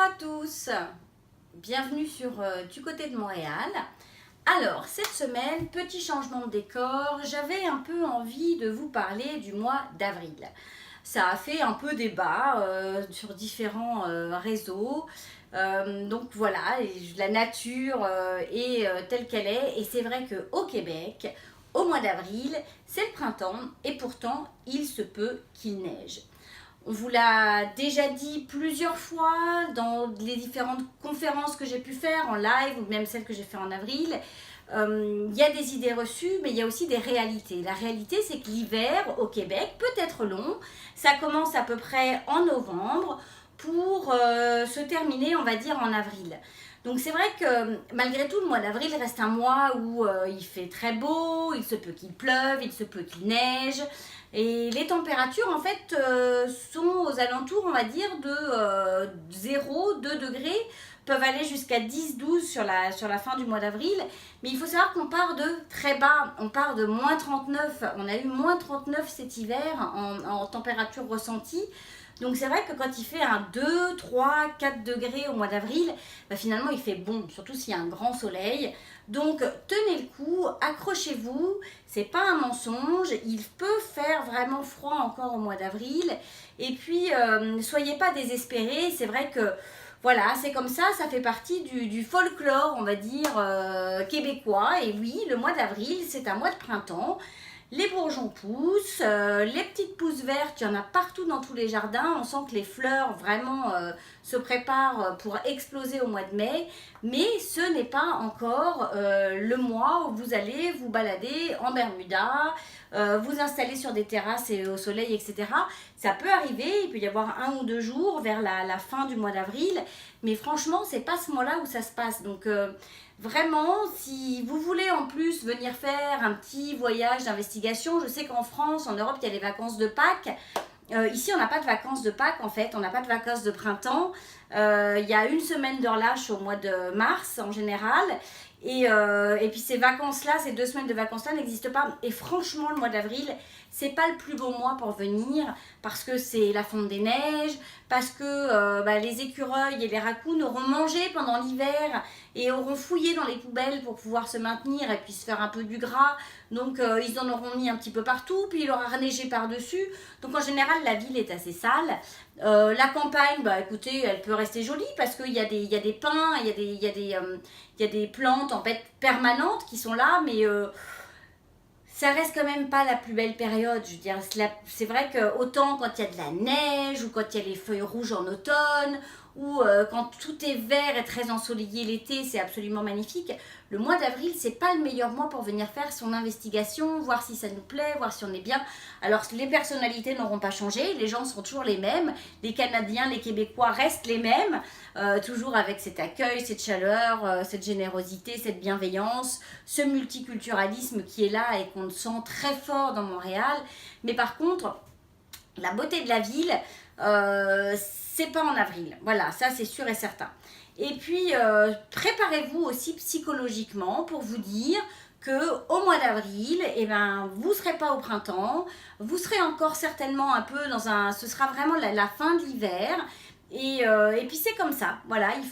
à tous, bienvenue sur Du côté de Montréal. Alors, cette semaine, petit changement de décor, j'avais un peu envie de vous parler du mois d'avril. Ça a fait un peu débat sur différents réseaux. Donc voilà, la nature est telle qu'elle est. Et c'est vrai qu'au Québec, au mois d'avril, c'est le printemps et pourtant, il se peut qu'il neige. On vous l'a déjà dit plusieurs fois dans les différentes conférences que j'ai pu faire en live ou même celles que j'ai fait en avril. Il y a des idées reçues, mais il y a aussi des réalités. La réalité, c'est que l'hiver au Québec peut être long. Ça commence à peu près en novembre pour se terminer, on va dire, en avril. Donc c'est vrai que malgré tout, le mois d'avril reste un mois où il fait très beau, il se peut qu'il pleuve, il se peut qu'il neige. Et les températures, en fait, sont aux alentours, on va dire, de 0, 2 degrés, peuvent aller jusqu'à 10, 12 sur la fin du mois d'avril. Mais il faut savoir qu'on part de très bas, on part de moins 39. On a eu moins 39 cet hiver en température ressentie. Donc c'est vrai que quand il fait un 2, 3, 4 degrés au mois d'avril, bah finalement il fait bon, surtout s'il y a un grand soleil. Donc tenez le coup, accrochez-vous, c'est pas un mensonge, il peut faire vraiment froid encore au mois d'avril. Et puis soyez pas désespérés, c'est vrai que voilà, c'est comme ça fait partie du folklore, on va dire, québécois. Et oui, le mois d'avril, c'est un mois de printemps. Les bourgeons poussent, les petites pousses vertes, il y en a partout dans tous les jardins. On sent que les fleurs vraiment se préparent pour exploser au mois de mai. Mais ce n'est pas encore le mois où vous allez vous balader en Bermuda, vous installer sur des terrasses et au soleil, etc. Ça peut arriver, il peut y avoir 1 ou 2 jours vers la fin du mois d'avril. Mais franchement, c'est pas ce mois-là où ça se passe. Donc vraiment, si vous voulez en plus venir faire un petit voyage d'investigation, je sais qu'en France, en Europe, il y a les vacances de Pâques. Ici, on n'a pas de vacances de Pâques en fait, on n'a pas de vacances de printemps. Il y a une semaine de relâche au mois de mars en général. Et puis ces vacances-là, ces 2 semaines de vacances-là n'existent pas. Et franchement, le mois d'avril, c'est pas le plus beau mois pour venir parce que c'est la fonte des neiges, parce que les écureuils et les raccoons auront mangé pendant l'hiver et auront fouillé dans les poubelles pour pouvoir se maintenir et puis se faire un peu du gras. Donc ils en auront mis un petit peu partout, puis il aura reneigé par-dessus. Donc en général, la ville est assez sale. La campagne, écoutez, elle peut rester jolie parce qu'il y a des pins, il y a des plantes en fait permanentes qui sont là, mais ça reste quand même pas la plus belle période. Je veux dire, c'est vrai que autant quand il y a de la neige ou quand il y a les feuilles rouges en automne ou quand tout est vert et très ensoleillé l'été, c'est absolument magnifique. Le mois d'avril, c'est pas le meilleur mois pour venir faire son investigation, voir si ça nous plaît, voir si on est bien. Alors les personnalités n'auront pas changé, les gens sont toujours les mêmes, les Canadiens, les Québécois restent les mêmes, toujours avec cet accueil, cette chaleur, cette générosité, cette bienveillance, ce multiculturalisme qui est là et qu'on sent très fort dans Montréal. Mais par contre, la beauté de la ville, c'est pas en avril. Voilà, ça c'est sûr et certain. Et puis, préparez-vous aussi psychologiquement pour vous dire qu'au mois d'avril, vous ne serez pas au printemps, vous serez encore certainement un peu ce sera vraiment la fin de l'hiver. Et puis c'est comme ça, voilà, il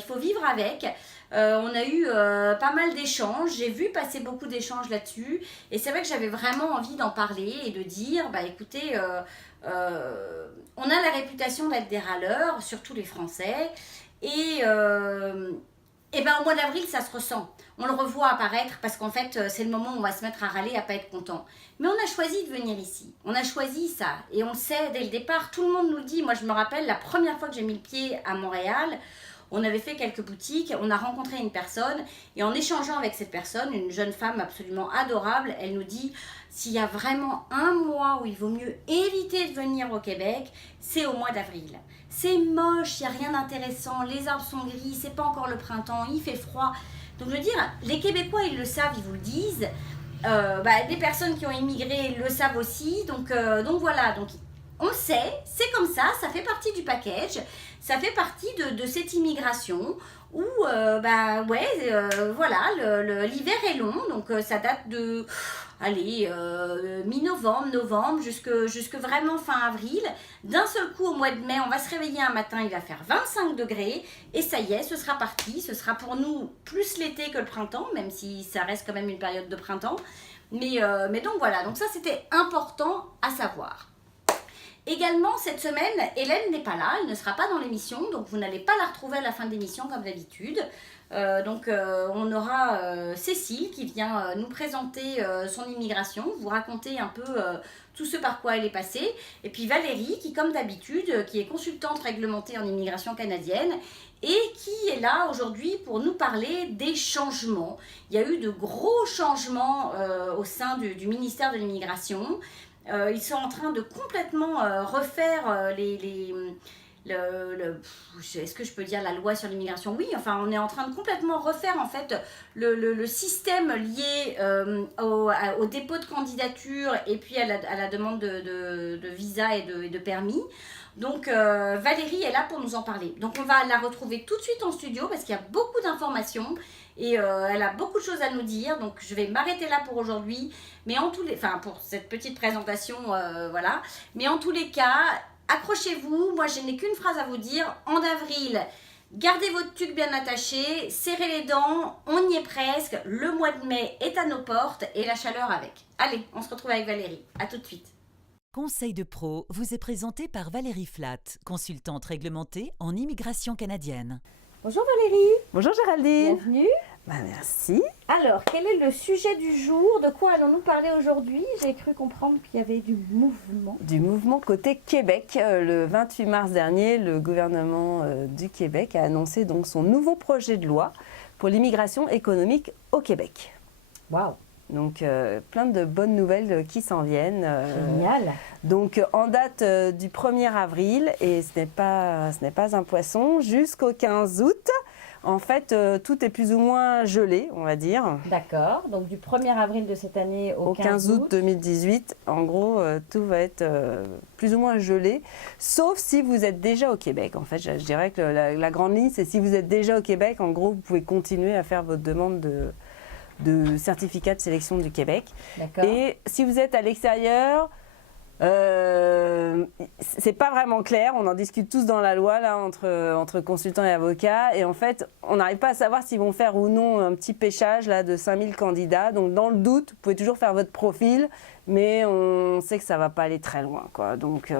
faut vivre avec. On a eu pas mal d'échanges, j'ai vu passer beaucoup d'échanges là-dessus. Et c'est vrai que j'avais vraiment envie d'en parler et de dire, écoutez, on a la réputation d'être des râleurs, surtout les Français. Et au mois d'avril, ça se ressent. On le revoit apparaître parce qu'en fait, c'est le moment où on va se mettre à râler, à pas être content. Mais on a choisi de venir ici. On a choisi ça. Et on le sait dès le départ. Tout le monde nous le dit. Moi, je me rappelle la première fois que j'ai mis le pied à Montréal. On avait fait quelques boutiques, on a rencontré une personne et en échangeant avec cette personne, une jeune femme absolument adorable, elle nous dit s'il y a vraiment un mois où il vaut mieux éviter de venir au Québec, c'est au mois d'avril. C'est moche, il n'y a rien d'intéressant, les arbres sont gris, c'est pas encore le printemps, il fait froid. Donc je veux dire, les Québécois ils le savent, ils vous le disent, des personnes qui ont immigré le savent aussi, donc voilà, donc on le sait, c'est comme ça fait partie du package, ça fait partie de cette immigration où, voilà, l'hiver est long, donc ça date de allez, mi-novembre, novembre, jusque vraiment fin avril. D'un seul coup, au mois de mai, on va se réveiller un matin, il va faire 25 degrés. Et ça y est, ce sera parti. Ce sera pour nous plus l'été que le printemps, même si ça reste quand même une période de printemps. Mais donc voilà, donc ça c'était important à savoir. Également, cette semaine, Hélène n'est pas là, elle ne sera pas dans l'émission, donc vous n'allez pas la retrouver à la fin de l'émission comme d'habitude. On aura Cécile qui vient nous présenter son immigration, vous raconter un peu tout ce par quoi elle est passée. Et puis Valérie qui, comme d'habitude, qui est consultante réglementée en immigration canadienne et qui est là aujourd'hui pour nous parler des changements. Il y a eu de gros changements au sein du ministère de l'immigration. Ils sont en train de complètement refaire est-ce que je peux dire la loi sur l'immigration? Oui, enfin on est en train de complètement refaire en fait le système lié au dépôt de candidature et puis à la demande de visa et de permis. Donc Valérie est là pour nous en parler. Donc on va la retrouver tout de suite en studio parce qu'il y a beaucoup d'informations et elle a beaucoup de choses à nous dire. Donc je vais m'arrêter là pour aujourd'hui, mais pour cette petite présentation, voilà. Mais en tous les cas, accrochez-vous, moi je n'ai qu'une phrase à vous dire. En avril, gardez votre tuque bien attaché, serrez les dents, on y est presque. Le mois de mai est à nos portes et la chaleur avec. Allez, on se retrouve avec Valérie. À tout de suite. Conseil de pro vous est présenté par Valérie Flatt, consultante réglementée en immigration canadienne. Bonjour Valérie. Bonjour Géraldine. Bienvenue. Merci. Alors, quel est le sujet du jour? De quoi allons-nous parler aujourd'hui? J'ai cru comprendre qu'il y avait du mouvement. Du mouvement côté Québec. Le 28 mars dernier, le gouvernement du Québec a annoncé donc son nouveau projet de loi pour l'immigration économique au Québec. Waouh. Donc, plein de bonnes nouvelles qui s'en viennent. Génial. Donc, en date du 1er avril, et ce n'est pas un poisson, jusqu'au 15 août, en fait, tout est plus ou moins gelé, on va dire. D'accord. Donc, du 1er avril de cette année au 15 août 2018, en gros, tout va être plus ou moins gelé, sauf si vous êtes déjà au Québec. En fait, je dirais que la grande ligne, c'est si vous êtes déjà au Québec, en gros, vous pouvez continuer à faire votre demande de certificat de sélection du Québec. D'accord. Et si vous êtes à l'extérieur, c'est pas vraiment clair. On en discute tous dans la loi là entre consultants et avocats. Et en fait, on n'arrive pas à savoir s'ils vont faire ou non un petit pêchage là de 5000 candidats. Donc dans le doute, vous pouvez toujours faire votre profil, mais on sait que ça va pas aller très loin, quoi. Donc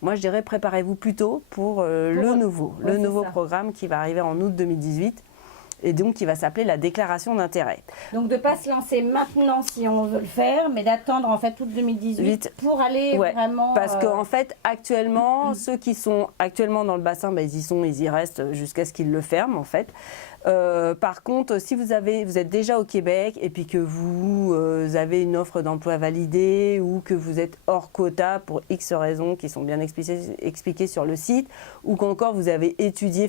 moi je dirais préparez-vous plutôt pour le nouveau programme qui va arriver en août 2018. Et donc qui va s'appeler la déclaration d'intérêt. Donc de ne pas se lancer maintenant si on veut le faire, mais d'attendre en fait août 2018 pour aller vraiment... Parce qu'en fait, actuellement, ceux qui sont actuellement dans le bassin, ils y restent jusqu'à ce qu'ils le ferment en fait. Par contre, si vous êtes déjà au Québec et puis que vous avez une offre d'emploi validée ou que vous êtes hors quota pour X raisons qui sont bien expliquées sur le site, ou qu'encore vous avez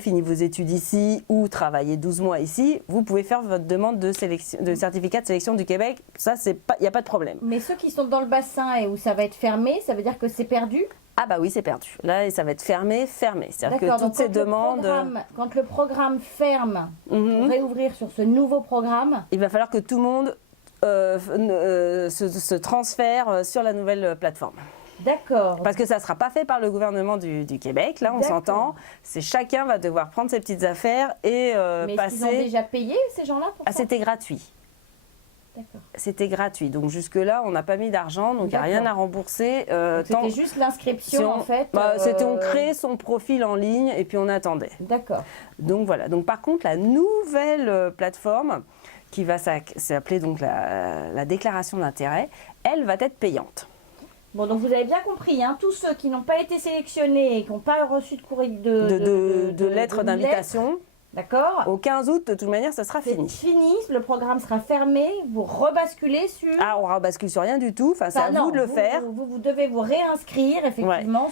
fini vos études ici ou travaillé 12 mois ici, vous pouvez faire votre demande de certificat de sélection du Québec. Ça, il n'y a pas de problème. Mais ceux qui sont dans le bassin et où ça va être fermé, ça veut dire que c'est perdu? Ah bah oui, c'est perdu. Là, ça va être fermé. C'est-à-dire que toutes ces demandes... Quand le programme ferme, pour réouvrir sur ce nouveau programme... Il va falloir que tout le monde se transfère sur la nouvelle plateforme. D'accord. Parce que ça ne sera pas fait par le gouvernement du Québec, là on s'entend. C'est chacun va devoir prendre ses petites affaires et Mais passer... Mais ils ont déjà payé ces gens-là pour ça? C'était gratuit. C'était gratuit. Donc jusque-là, on n'a pas mis d'argent, donc il n'y a rien à rembourser. C'était juste l'inscription en fait. C'était on crée son profil en ligne et puis on attendait. D'accord. Donc voilà. Donc par contre, la nouvelle plateforme qui va s'appeler donc la déclaration d'intérêt, elle va être payante. Bon, donc vous avez bien compris, hein, tous ceux qui n'ont pas été sélectionnés et qui n'ont pas reçu de courrier de lettre d'invitation. D'accord. Au 15 août, de toute manière, ça sera fini. C'est fini, le programme sera fermé, vous rebasculez sur... Ah, on rebascule sur rien du tout, enfin, c'est à vous de le faire. Vous devez vous réinscrire, effectivement,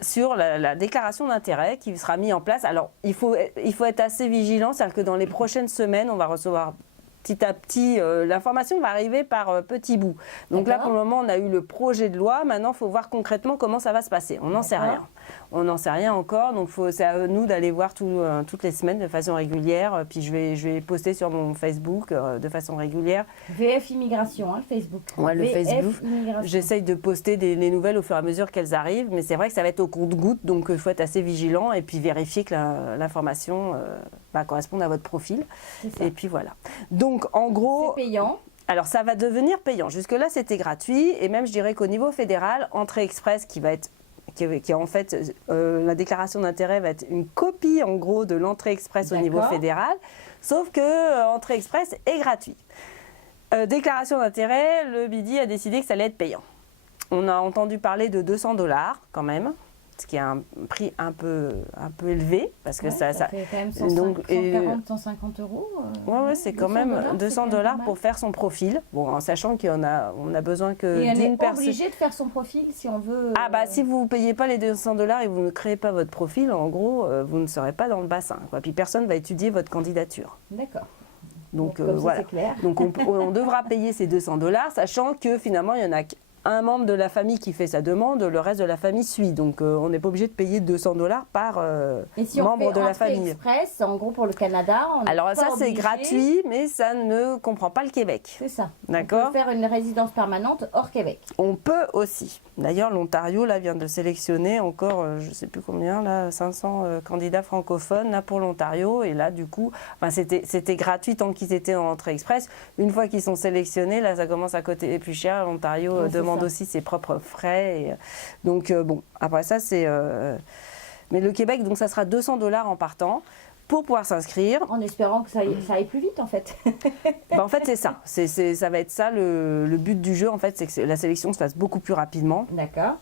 sur la déclaration d'intérêt qui sera mise en place. Alors, il faut être assez vigilant, c'est-à-dire que dans les prochaines semaines, on va recevoir... Petit à petit, l'information va arriver par petits bouts. Donc là, pour le moment, on a eu le projet de loi. Maintenant, il faut voir concrètement comment ça va se passer. On n'en sait rien. On n'en sait rien encore, donc c'est à nous d'aller voir toutes les semaines de façon régulière. Puis je vais poster sur mon Facebook de façon régulière. VF Immigration, hein, le Facebook. Ouais, le VF Facebook. Immigration. J'essaye de poster les nouvelles au fur et à mesure qu'elles arrivent, mais c'est vrai que ça va être au compte-gouttes, donc il faut être assez vigilant et puis vérifier que l'information corresponde à votre profil. C'est ça. Et puis voilà. Donc en gros... C'est payant. Alors ça va devenir payant. Jusque-là, c'était gratuit. Et même, je dirais qu'au niveau fédéral, Entrée Express, qui est en fait, la déclaration d'intérêt va être une copie, en gros, de l'Entrée Express au niveau fédéral. Sauf que Entrée Express est gratuit. Déclaration d'intérêt, le BIDI a décidé que ça allait être payant. On a entendu parler de 200 $ quand même, ce qui est un prix un peu élevé, parce que ça fait quand même 140, 150 euros. Ouais, c'est quand même 200 $ pour faire son profil. Bon, en sachant qu'on a besoin que d'une personne. On est obligé de faire son profil si on veut. Ah bah si vous ne payez pas les 200 $ et vous ne créez pas votre profil, en gros, vous ne serez pas dans le bassin, quoi. Puis personne ne va étudier votre candidature. D'accord. Donc voilà. Clair. Donc on devra payer ces 200 $, sachant que finalement il y en a un membre de la famille qui fait sa demande, le reste de la famille suit. Donc on n'est pas obligé de payer 200 $ par et si membre de la Entrée famille. Express, en gros pour le Canada, on alors ça c'est obligé... gratuit, mais ça ne comprend pas le Québec. C'est ça. D'accord. On peut faire une résidence permanente hors Québec. On peut aussi. D'ailleurs, l'Ontario là vient de sélectionner encore, je ne sais plus combien, là, 500 candidats francophones là, pour l'Ontario. Et là, du coup, c'était gratuit tant qu'ils étaient en Entrée Express. Une fois qu'ils sont sélectionnés, là, ça commence à coûter plus cher. L'Ontario demande aussi ses propres frais. Et, donc, bon, après ça, c'est... Mais le Québec, donc, ça sera 200 $ en partant pour pouvoir s'inscrire. En espérant que ça aille plus vite, en fait. En fait, c'est ça. Ça va être ça, le but du jeu, en fait, c'est que la sélection se fasse beaucoup plus rapidement. D'accord.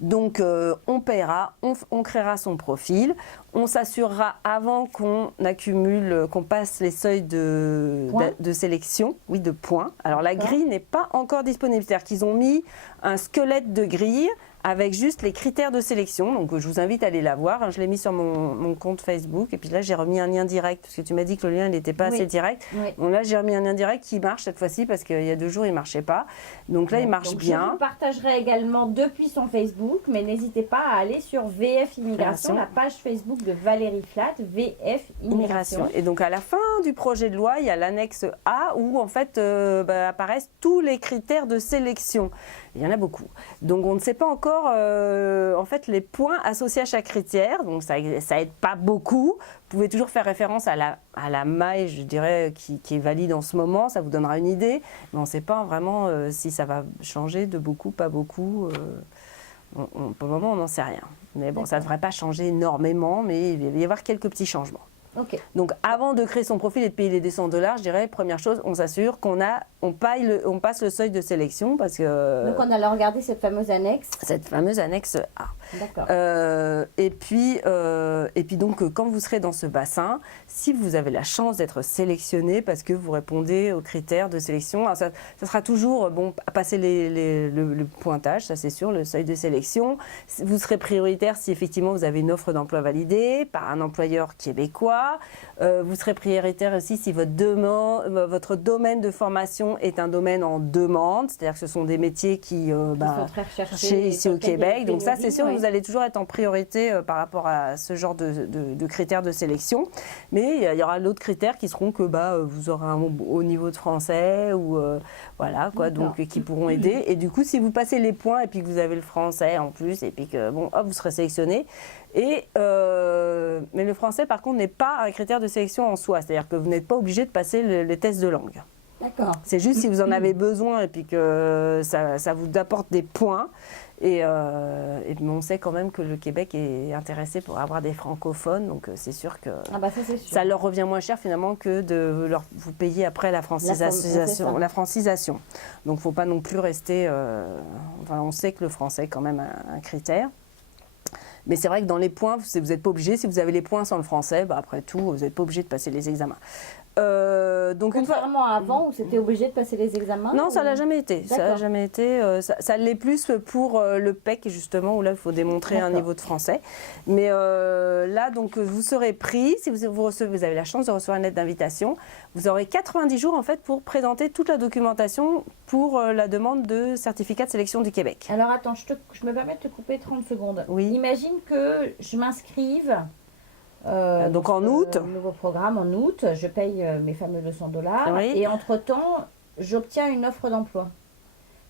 Donc, on paiera, on créera son profil, on s'assurera avant qu'on accumule, qu'on passe les seuils de sélection, oui, de points. Alors, la grille n'est pas encore disponible, c'est-à-dire qu'ils ont mis un squelette de grille avec juste les critères de sélection. Donc, je vous invite à aller la voir. Je l'ai mis sur mon compte Facebook. Et puis là, j'ai remis un lien direct, parce que tu m'as dit que le lien n'était pas assez direct. Oui. Donc là, j'ai remis un lien direct qui marche cette fois-ci, parce qu'il y a 2 jours, il ne marchait pas. Donc là, il marche bien. Je vous partagerai également depuis son Facebook, mais n'hésitez pas à aller sur VF Immigration, la page Facebook de Valérie Flat, VF Immigration. Et donc, à la fin du projet de loi, il y a l'annexe A, où en fait apparaissent tous les critères de sélection. Il y en a beaucoup. Donc, on ne sait pas encore en fait les points associés à chaque critère. Donc, ça aide pas beaucoup. Vous pouvez toujours faire référence à la maille, je dirais, qui est valide en ce moment. Ça vous donnera une idée. Mais on ne sait pas vraiment si ça va changer de beaucoup, pas beaucoup. Pour le moment, on n'en sait rien. Mais bon, ça ne devrait pas changer énormément, mais il va y avoir quelques petits changements. Okay. Donc, avant de créer son profil et de payer les 200 $, je dirais, première chose, on s'assure qu'on passe le seuil de sélection parce que... Donc, on allait regarder cette fameuse annexe. Cette fameuse annexe A. D'accord. Et puis donc, quand vous serez dans ce bassin, si vous avez la chance d'être sélectionné parce que vous répondez aux critères de sélection, alors ça sera toujours, bon, à passer le pointage, ça c'est sûr, le seuil de sélection. Vous serez prioritaire si effectivement vous avez une offre d'emploi validée par un employeur québécois. Vous serez prioritaire aussi si votre domaine de formation est un domaine en demande, c'est-à-dire que ce sont des métiers qui sont très recherchés ici au Québec. Donc ça, c'est sûr, vous allez toujours être en priorité par rapport à ce genre de critères de sélection. Mais il y aura d'autres critères qui seront que vous aurez un haut niveau de français ou voilà quoi, donc qui pourront aider. Et du coup, si vous passez les points et puis que vous avez le français en plus et puis que vous serez sélectionné. Mais le français, par contre, n'est pas un critère de sélection en soi. C'est-à-dire que vous n'êtes pas obligé de passer les tests de langue. D'accord. C'est juste si vous en avez besoin et puis que ça vous apporte des points. Et on sait quand même que le Québec est intéressé pour avoir des francophones. Donc, c'est sûr que ça leur revient moins cher finalement que de vous payer après la francisation. Donc, il ne faut pas non plus rester... on sait que le français est quand même un critère. Mais c'est vrai que dans les points, vous n'êtes pas obligé. Si vous avez les points sans le français, après tout, vous n'êtes pas obligé de passer les examens. Donc une fois... Contrairement à avant où c'était obligé de passer les examens. Non, ça ou- l'a jamais été. Ça l'a D'accord. jamais été. Ça l'est plus pour le PEC justement où là il faut démontrer un D'accord. niveau de français. Mais là donc vous serez pris si vous avez la chance de recevoir une lettre d'invitation. Vous aurez 90 jours en fait pour présenter toute la documentation pour la demande de certificat de sélection du Québec. Alors attends, je me permets de te couper 30 secondes. Oui. Imagine que je m'inscrive Donc en dans ce août. nouveau programme en août, je paye mes fameux $200 Oui. et entre-temps, j'obtiens une offre d'emploi.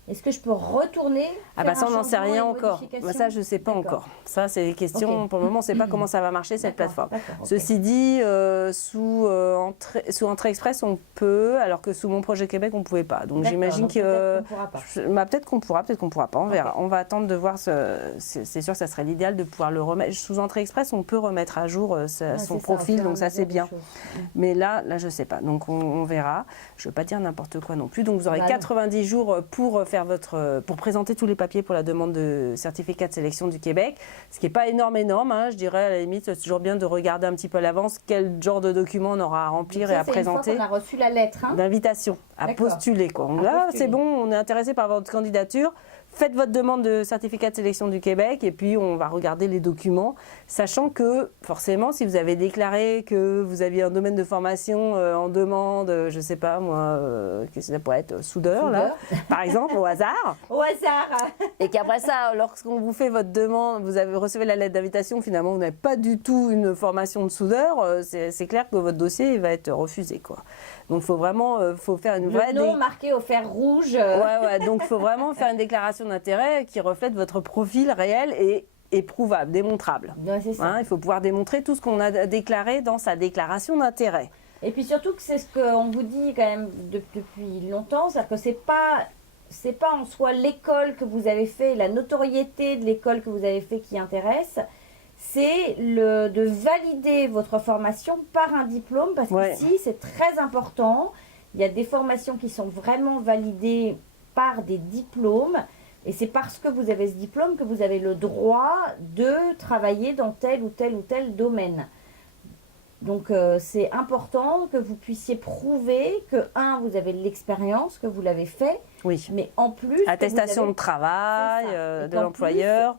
Est-ce que je peux retourner Ah faire bah ça un on n'en sait changement, rien une encore. modification Bah, ça je sais pas D'accord. encore. Ça c'est des questions. Ok. Pour le moment on ne sait pas comment ça va marcher cette D'accord, plateforme. d'accord, ok. Ceci dit, sous Entrée Express, on peut, alors que sous Mon Projet Québec, on ne pouvait pas. Donc D'accord, j'imagine donc que... peut-être qu'on pourra pas. Peut-être qu'on pourra, peut-être qu'on ne pourra pas, on verra. On va attendre de voir. C'est sûr que ça serait l'idéal de pouvoir le remettre. Sous Entrée Express, on peut remettre à jour Ouais, son c'est ça, au profil, fur et à donc ça mesure c'est des bien. choses. Mais là je ne sais pas. Donc on verra. Je ne veux pas dire n'importe quoi non plus. Donc vous aurez Bah non. 90 jours pour présenter tous les papiers pour la demande de certificat de sélection du Québec. Ce qui n'est pas énorme, hein. Je dirais à la limite, c'est toujours bien de regarder un petit peu à l'avance quel genre de document on aura à remplir Donc ça, et à c'est présenter. Une fois qu'on a reçu la lettre, hein. D'invitation à D'accord. postuler. Quoi. À Là, postuler. c'est bon, on est intéressé par votre candidature. Faites votre demande de certificat de sélection du Québec et puis on va regarder les documents, sachant que forcément, si vous avez déclaré que vous aviez un domaine de formation en demande, je ne sais pas moi, que ça pourrait être soudeur, là, par exemple, au hasard, Au hasard. et qu'après ça, lorsqu'on vous fait votre demande, recevez la lettre d'invitation, finalement, vous n'avez pas du tout une formation de soudeur, c'est clair que votre dossier il va être refusé, quoi. Donc, il faut vraiment faut faire une vraie... Le nom marqué au fer rouge. Ouais, donc il faut vraiment faire une déclaration d'intérêt qui reflète votre profil réel et prouvable, démontrable. Ouais, c'est ça. Hein, il faut pouvoir démontrer tout ce qu'on a déclaré dans sa déclaration d'intérêt. Et puis surtout que c'est ce qu'on vous dit quand même depuis longtemps, c'est-à-dire que c'est pas en soi l'école que vous avez fait, la notoriété de l'école que vous avez fait qui intéresse, c'est de valider votre formation par un diplôme, parce Ouais. qu'ici c'est très important. Il y a des formations qui sont vraiment validées par des diplômes, et c'est parce que vous avez ce diplôme que vous avez le droit de travailler dans tel ou tel ou tel domaine. Donc c'est important que vous puissiez prouver que, vous avez l'expérience, que vous l'avez fait, Oui. mais en plus, que Attestation vous de travail C'est ça. Et de qu'en l'employeur,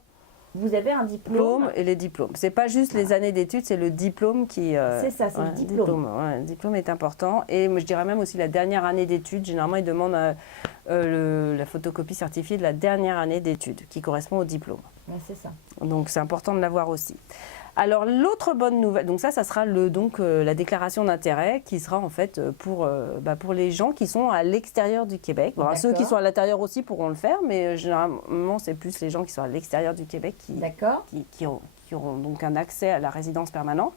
vous avez un diplôme. diplôme et les diplômes. C'est pas juste les années d'études, c'est le diplôme qui... C'est ça, c'est le diplôme. Le diplôme est important. Et moi, je dirais même aussi la dernière année d'études. Généralement, ils demandent la photocopie certifiée de la dernière année d'études, qui correspond au diplôme. Ouais, c'est ça. Donc, c'est important de l'avoir aussi. Alors, l'autre bonne nouvelle, donc ça sera la déclaration d'intérêt qui sera en fait pour les gens qui sont à l'extérieur du Québec. Bon, ceux qui D'accord. sont à l'intérieur aussi pourront le faire, mais généralement, c'est plus les gens qui sont à l'extérieur du Québec D'accord. qui auront donc un accès à la résidence permanente.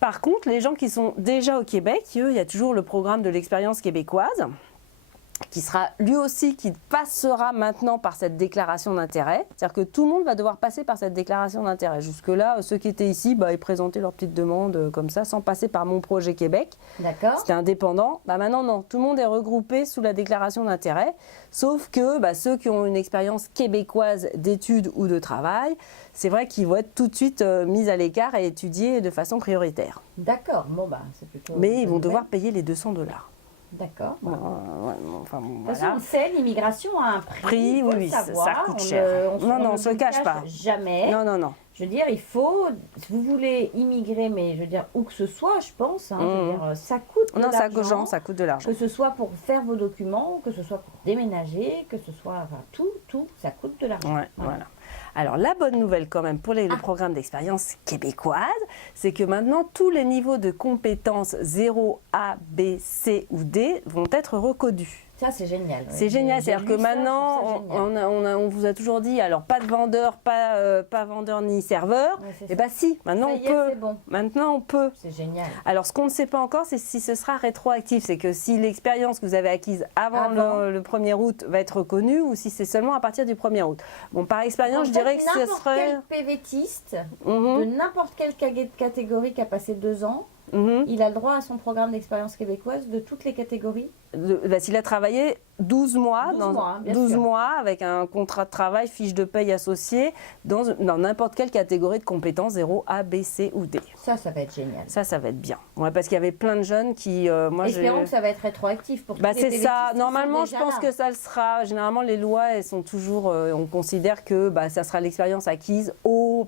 Par contre, les gens qui sont déjà au Québec, eux, il y a toujours le programme de l'expérience québécoise, qui sera lui aussi, qui passera maintenant par cette déclaration d'intérêt. C'est-à-dire que tout le monde va devoir passer par cette déclaration d'intérêt. Jusque-là, ceux qui étaient ici, ils présentaient leur petite demande comme ça, sans passer par Mon Projet Québec. D'accord. C'était indépendant. Maintenant, non. Tout le monde est regroupé sous la déclaration d'intérêt. Sauf que ceux qui ont une expérience québécoise d'études ou de travail, c'est vrai qu'ils vont être tout de suite mis à l'écart et étudiés de façon prioritaire. D'accord. Bon, c'est plutôt. Mais ils vont bonne devoir nouvelle. payer les $200. D'accord. Ouais, enfin, bon, De toute façon, voilà. on sait, l'immigration a un prix. Faut le Oui, ça savoir. coûte On cher. ne- Non, on on ne se vous le cache pas. Jamais. Non. Je veux dire, il faut, si vous voulez immigrer, mais je veux dire, où que ce soit, je pense, je veux dire, ça coûte de Non, l'argent. ça coûte de l'argent. Que ce soit pour faire vos documents, que ce soit pour déménager, que ce soit, tout, ça coûte de l'argent. Ouais, voilà. Alors, la bonne nouvelle quand même pour le programme d'expérience québécoise, c'est que maintenant, tous les niveaux de compétences 0, A, B, C ou D vont être reconnus. Ça, c'est génial. C'est génial, c'est-à-dire que maintenant, on vous a toujours dit, alors pas de vendeur, pas vendeur ni serveur. Ouais, c'est Et ça. bien si, maintenant Ça on y est, peut. c'est bon. Maintenant on peut. C'est génial. Alors ce qu'on ne sait pas encore, c'est si ce sera rétroactif. C'est que si l'expérience que vous avez acquise avant le 1er août va être reconnue ou si c'est seulement à partir du 1er août. Bon, par expérience, je dirais que ce n'importe serait... quel PVTiste Mhm, de n'importe quelle catégorie qui a passé 2 ans, mhm. il a le droit à son programme d'expérience québécoise de toutes les catégories. S'il a travaillé 12 mois, 12 mois, hein, bien 12 sûr. mois avec un contrat de travail, fiche de paye associée, dans n'importe quelle catégorie de compétences 0, A, B, C ou D. Ça va être génial. Ça va être bien. Ouais, parce qu'il y avait plein de jeunes qui... Espérons que ça va être rétroactif pour tous les c'est PVTistes ça. qui Normalement, sont je pense déjà que ça le sera. Généralement, les lois, elles sont toujours... on considère que ça sera l'expérience acquise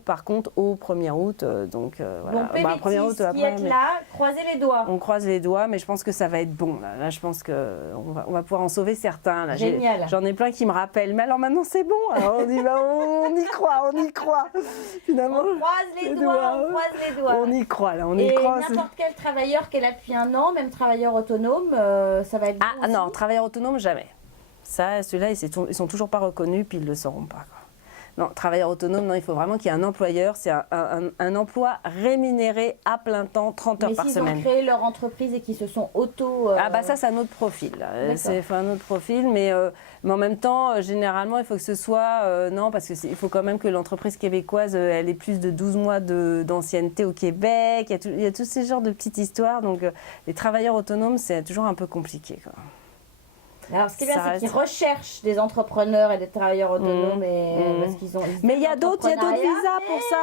par contre, au 1er août. Donc, voilà. Bon, PVTistes 1er août, qui après, êtes là, croisez les doigts. on croise les doigts, mais je pense que ça va être bon. Là, je pense qu'on va pouvoir en sauver certains. Là. Génial. J'en ai plein qui me rappellent. Mais alors maintenant, c'est bon. Alors, on y croit, on y croit. Finalement, On croise les doigts, on croise les doigts. on y croit, là. On y Et croit. n'importe quel travailleur qui est là depuis un an, même travailleur autonome, ça va être bon Ah aussi. non, travailleur autonome, jamais. Ça, ceux-là, ils sont toujours pas reconnus, puis ils le sauront pas. Quoi. Non, travailleur autonome, non, il faut vraiment qu'il y ait un employeur. C'est un emploi rémunéré à plein temps, 30 heures par Mais semaine. s'ils ont créé leur entreprise et qu'ils se sont auto... Ça, c'est un autre profil. C'est un autre profil, mais en même temps, généralement, il faut que ce soit... non, parce qu'il faut quand même que l'entreprise québécoise, elle ait plus de 12 mois d'ancienneté au Québec. Il y a tous ces genres de petites histoires. Donc, les travailleurs autonomes, c'est toujours un peu compliqué, quoi. Alors, ce qui est bien, Ça c'est qu'ils reste- recherchent des entrepreneurs et des travailleurs autonomes parce qu'ils ont... Mais il y a d'autres visas l'entrepreneuriat, pour ça.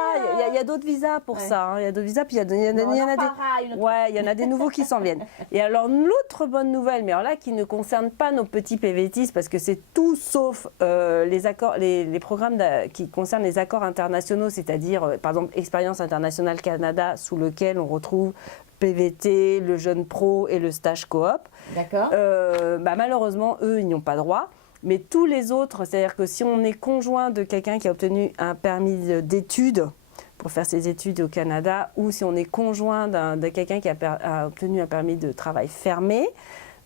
Il y a d'autres visas pour ça. Hein. Il y a d'autres visas, puis il y en a des... Ouais, il y en a des nouveaux qui s'en viennent. Et alors, l'autre bonne nouvelle, mais alors là, qui ne concerne pas nos petits PVTistes, parce que c'est tout sauf les accords, les programmes qui concernent les accords internationaux, c'est-à-dire, par exemple, Expérience Internationale Canada, sous lequel on retrouve PVT, le jeune pro et le stage coop. D'accord. Malheureusement, eux, ils n'y ont pas droit. Mais tous les autres, c'est-à-dire que si on est conjoint de quelqu'un qui a obtenu un permis d'études pour faire ses études au Canada, ou si on est conjoint de quelqu'un qui a obtenu un permis de travail fermé,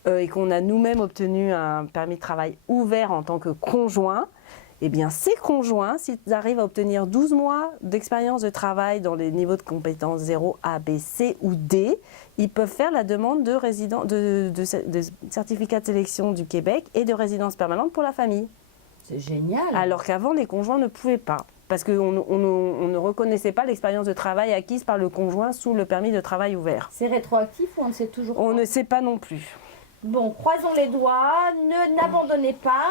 et qu'on a nous-mêmes obtenu un permis de travail ouvert en tant que conjoint, eh bien, ces conjoints, s'ils arrivent à obtenir 12 mois d'expérience de travail dans les niveaux de compétences 0, A, B, C ou D, ils peuvent faire la demande de certificat de sélection du Québec et de résidence permanente pour la famille. C'est génial. Alors qu'avant, les conjoints ne pouvaient pas. Parce qu'on ne reconnaissait pas l'expérience de travail acquise par le conjoint sous le permis de travail ouvert. C'est rétroactif ou on ne sait toujours pas? On ne sait pas non plus. Bon, croisons les doigts, n'abandonnez pas,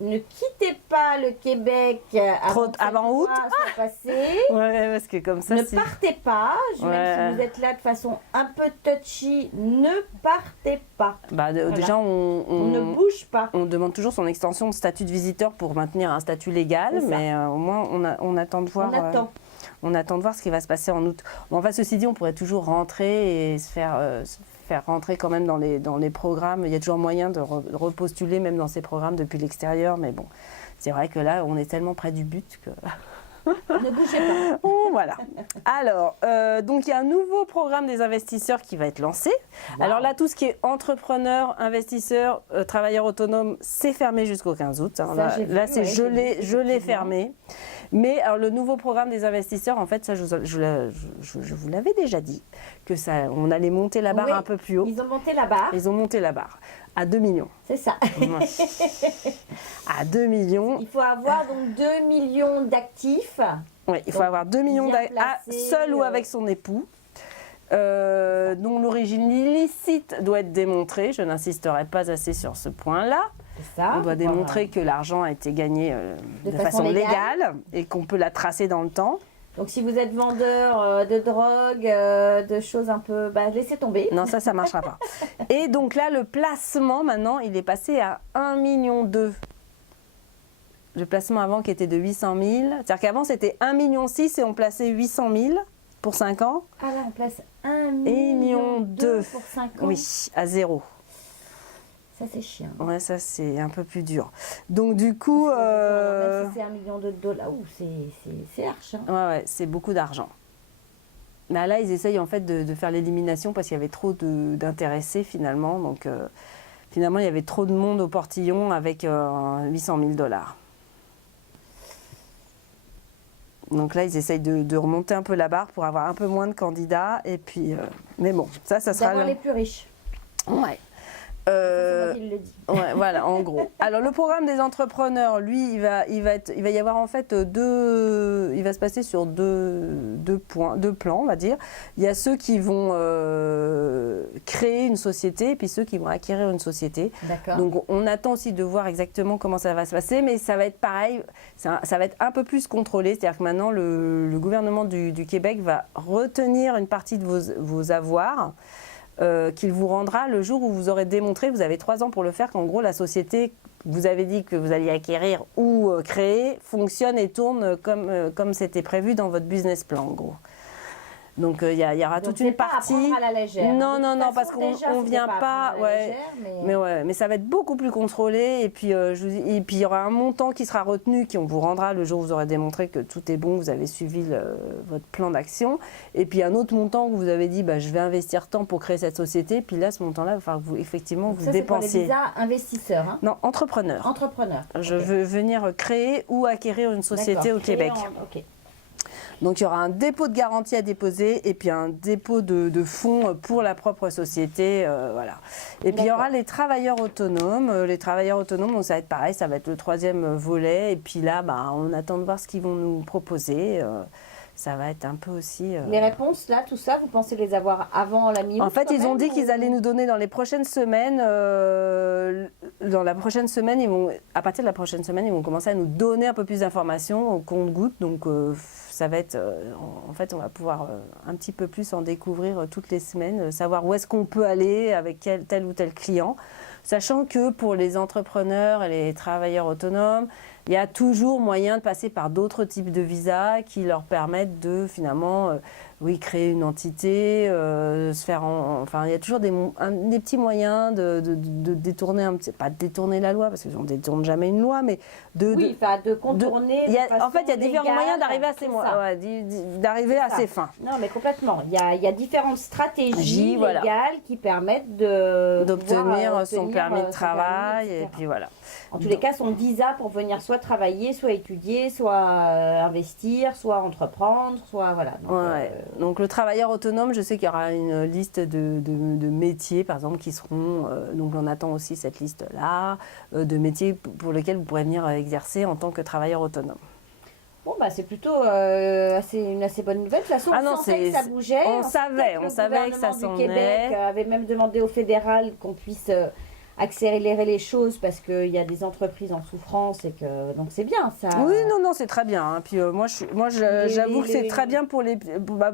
ne quittez pas le Québec avant août. Soit passé. Ouais, parce que comme ça, Ne partez pas, même si vous êtes là de façon un peu touchy, ne partez pas. Déjà, On ne bouge pas. on demande toujours son extension de statut de visiteur pour maintenir un statut légal, mais au moins on attend de voir. On attend de voir ce qui va se passer en août. Bon, enfin, ceci dit, on pourrait toujours rentrer et se faire rentrer quand même dans les programmes. Il y a toujours moyen de repostuler même dans ces programmes depuis l'extérieur, mais bon, c'est vrai que là, on est tellement près du but que... Ne bougez pas. Oh, voilà. Alors, donc il y a un nouveau programme des investisseurs qui va être lancé. Wow. Alors là, tout ce qui est entrepreneur, investisseur, travailleur autonome, c'est fermé jusqu'au 15 août. Hein. Là, c'est gelé fermé. Mais alors, le nouveau programme des investisseurs, en fait, ça, je vous l'avais déjà dit, que ça, on allait monter la barre un peu plus haut. Ils ont monté la barre. Ils ont monté la barre à 2 millions. C'est ça. À 2 millions. Il faut avoir donc 2 millions d'actifs. Oui, il faut avoir 2 millions seul ou avec son époux. Dont l'origine illicite doit être démontrée. Je n'insisterai pas assez sur ce point-là. On doit démontrer que l'argent a été gagné de façon légale et qu'on peut la tracer dans le temps. Donc si vous êtes vendeur de drogue, de choses un peu... laissez tomber. Non, ça ne marchera pas. Et donc là, le placement, maintenant, il est passé à 1,2 million. Le placement avant qui était de 800 000. C'est-à-dire qu'avant, c'était 1,6 million et on plaçait 800 000 pour 5 ans. Ah là, on place 1,2 million pour 5 ans. Oui, à 0. Ça, c'est chiant. Ouais, ça, c'est un peu plus dur. Donc, du coup... Même si c'est $1 million, c'est archi. Hein. Ouais, c'est beaucoup d'argent. Mais là, ils essayent en fait de faire l'élimination parce qu'il y avait trop d'intéressés finalement. Donc, finalement, il y avait trop de monde au portillon avec 800 000 $. Donc là, ils essayent de remonter un peu la barre pour avoir un peu moins de candidats. Et puis, mais bon, ça sera... D'abord les plus riches. Ouais. C'est moi qui le dis. Ouais, voilà, en gros. Alors le programme des entrepreneurs, lui, il va y avoir en fait il va se passer sur deux plans, on va dire. Il y a ceux qui vont créer une société, et puis ceux qui vont acquérir une société. D'accord. Donc on attend aussi de voir exactement comment ça va se passer, mais ça va être pareil, ça va être un peu plus contrôlé. C'est-à-dire que maintenant le gouvernement du Québec va retenir une partie de vos avoirs. Qu'il vous rendra le jour où vous aurez démontré, vous avez 3 ans pour le faire, qu'en gros la société, vous avez dit que vous alliez acquérir ou créer, fonctionne et tourne comme c'était prévu dans votre business plan en gros. Donc il y aura toute une partie. Donc, c'est pas à prendre à la légère. Non, parce qu'on vient pas. Ouais. Mais ça va être beaucoup plus contrôlé. Et puis il y aura un montant qui sera retenu, qu'on vous rendra le jour où vous aurez démontré que tout est bon, vous avez suivi votre plan d'action. Et puis un autre montant où vous avez dit, je vais investir tant pour créer cette société. Puis là, ce montant-là, il va falloir que vous effectivement vous dépensiez. C'est pour les visas investisseurs. Hein. Non, entrepreneur. Entrepreneur. Je veux venir créer ou acquérir une société au Québec. Ok. Donc il y aura un dépôt de garantie à déposer et puis un dépôt de fonds pour la propre société. Voilà. Et puis il y aura les travailleurs autonomes. Les travailleurs autonomes, donc ça va être pareil, ça va être le 3e volet. Et puis là, on attend de voir ce qu'ils vont nous proposer. Ça va être un peu aussi... Les réponses, là, tout ça, vous pensez les avoir avant la mi-août? En fait, ils ont dit qu'ils allaient nous donner dans les prochaines semaines. Dans la prochaine semaine, à partir de la prochaine semaine, ils vont commencer à nous donner un peu plus d'informations au compte-gouttes. Donc, ça va être... en fait, on va pouvoir un petit peu plus en découvrir toutes les semaines, savoir où est-ce qu'on peut aller avec tel ou tel client. Sachant que pour les entrepreneurs et les travailleurs autonomes, il y a toujours moyen de passer par d'autres types de visas qui leur permettent de finalement créer une entité, se faire enfin il y a toujours des petits moyens de détourner pas de détourner la loi parce qu'on ne détourne jamais une loi, mais de contourner. En fait, il y a différents moyens d'arriver à ses fins. Non, mais complètement. Il y a différentes stratégies légales qui permettent d'obtenir son permis de travail et puis voilà. En tous les cas, son visa pour venir soit travailler, soit étudier, soit investir, soit entreprendre, soit voilà. Donc le travailleur autonome, je sais qu'il y aura une liste de métiers, par exemple, qui seront... donc on attend aussi cette liste-là, de métiers pour lesquels vous pourrez venir exercer en tant que travailleur autonome. Bon, c'est plutôt une assez bonne nouvelle. De toute façon, on sentait que ça bougeait. On savait que ça s'en allait. Le Québec avait même demandé au fédéral qu'on puisse... accélérer les choses parce qu'il y a des entreprises en souffrance et que donc c'est bien ça. Oui, non, c'est très bien. Hein. Puis j'avoue que c'est très bien pour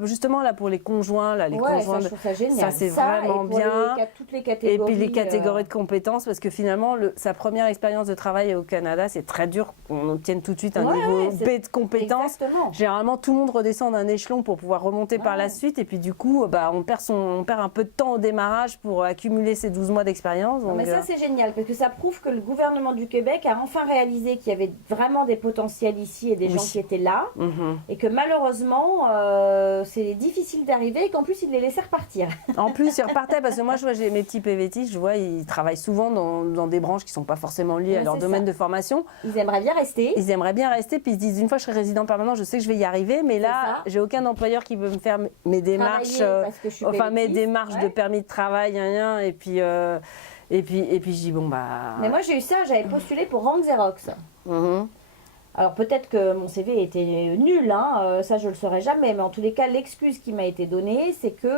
justement là pour les conjoints là, les conjoints. Ça, je trouve ça génial. Ça c'est vraiment bien. Toutes les catégories. Et puis les catégories de compétences parce que finalement sa première expérience de travail au Canada c'est très dur qu'on obtienne tout de suite un niveau B de compétences. Exactement. Généralement tout le monde redescend d'un échelon pour pouvoir remonter par la suite et puis du coup on perd un peu de temps au démarrage pour accumuler ces 12 mois d'expérience. Ça, c'est génial parce que ça prouve que le gouvernement du Québec a enfin réalisé qu'il y avait vraiment des potentiels ici et des gens qui étaient là et que malheureusement, c'est difficile d'arriver et qu'en plus, ils les laissaient repartir. En plus, ils repartaient parce que moi, je vois, j'ai mes petits PVTistes, je vois, ils travaillent souvent dans des branches qui ne sont pas forcément liées à leur domaine de formation. Ils aimeraient bien rester. Puis ils se disent, une fois que je serai résident permanent, je sais que je vais y arriver, mais là, j'ai aucun employeur qui veut me faire mes démarches, mes démarches de permis de travail, et puis... Et puis je dis Mais moi j'ai eu ça, j'avais postulé pour Rand Xerox. Alors peut-être que mon CV était nul, ça je le saurais jamais, mais en tous les cas l'excuse qui m'a été donnée c'est que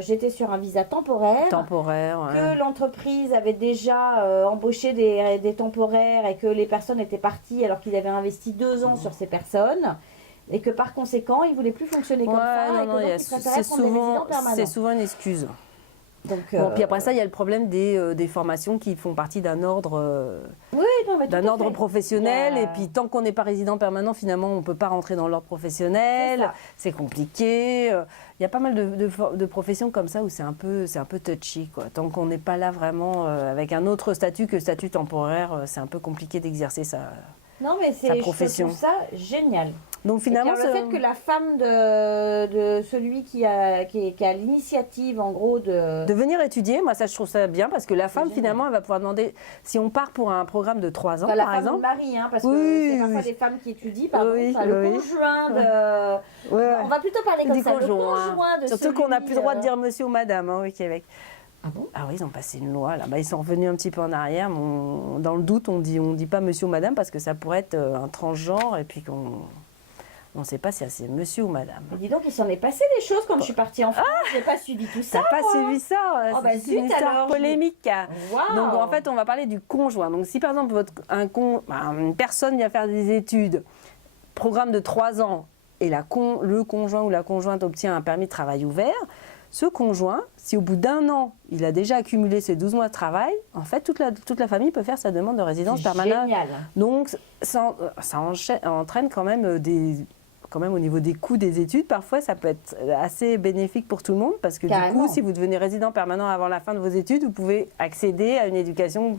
j'étais sur un visa temporaire. Que l'entreprise avait déjà embauché des temporaires et que les personnes étaient parties alors qu'ils avaient investi 2 ans sur ces personnes. Et que par conséquent ils ne voulaient plus fonctionner comme ça et que donc ils préféraient prendre des résidents permanents. C'est souvent une excuse. Donc, puis après ça, il y a le problème des formations qui font partie d'un ordre, ordre professionnel. Et puis tant qu'on n'est pas résident permanent, finalement, on ne peut pas rentrer dans l'ordre professionnel. C'est compliqué. Il y a pas mal de professions comme ça où c'est un peu touchy, quoi. Tant qu'on n'est pas là vraiment avec un autre statut que statut temporaire, c'est un peu compliqué d'exercer sa profession. Je trouve ça génial. Donc finalement, le fait que la femme de celui qui a l'initiative en gros de venir étudier, moi ça je trouve ça bien parce que la femme finalement elle va pouvoir demander si on part pour un programme de 3 ans par exemple. La femme de mari, parce que c'est parfois des femmes qui étudient, le conjoint de. On va plutôt parler comme ça. Le conjoint de surtout qu'on n'a plus le droit de dire monsieur ou madame au Québec. Ah bon? Ah oui, ils ont passé une loi, là. Ils sont revenus un petit peu en arrière, mais dans le doute, on dit pas monsieur ou madame, parce que ça pourrait être un transgenre, et puis qu'on ne sait pas si c'est monsieur ou madame. Mais dis donc, il s'en est passé des choses quand je suis partie en France. J'ai pas suivi tout ça. T'as pas moi. suivi ça? Oh, bah, C'est zut, une histoire alors, polémique. Waouh. Donc en fait, on va parler du conjoint. Donc si par exemple une personne vient faire des études, programme de 3 ans, et le conjoint ou la conjointe obtient un permis de travail ouvert, ce conjoint, si au bout d'1 an, il a déjà accumulé ses 12 mois de travail, en fait, toute la famille peut faire sa demande de résidence permanente. Génial. Donc, ça entraîne quand même au niveau des coûts des études, parfois ça peut être assez bénéfique pour tout le monde, parce que Carrément. du coup, si vous devenez résident permanent avant la fin de vos études, vous pouvez accéder à une éducation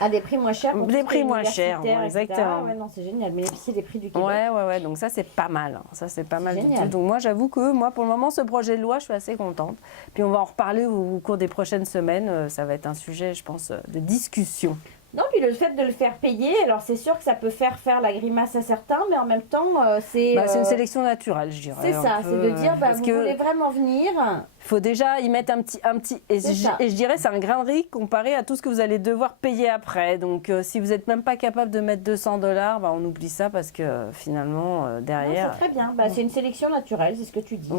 À des prix moins chers. pour Des tout ce qui prix est moins chers, universitaire, etc. exactement. Ouais, non, c'est génial. Bénéficier des prix du Québec. Ouais, donc ça c'est pas mal. Ça c'est pas mal du génial. tout. Donc moi j'avoue que pour le moment ce projet de loi, je suis assez contente. Puis on va en reparler au cours des prochaines semaines. Ça va être un sujet, je pense, de discussion. Non, puis le fait de le faire payer, alors c'est sûr que ça peut faire la grimace à certains, mais en même temps, c'est... C'est une sélection naturelle, je dirais. C'est un ça, peu, c'est de dire, parce vous que voulez vraiment venir. il faut déjà y mettre un petit et C'est ça. je dirais c'est un grain de riz comparé à tout ce que vous allez devoir payer après. Donc si vous n'êtes même pas capable de mettre $200, on oublie ça parce que finalement Non, derrière. c'est très bien. C'est une sélection naturelle, c'est ce que tu dis.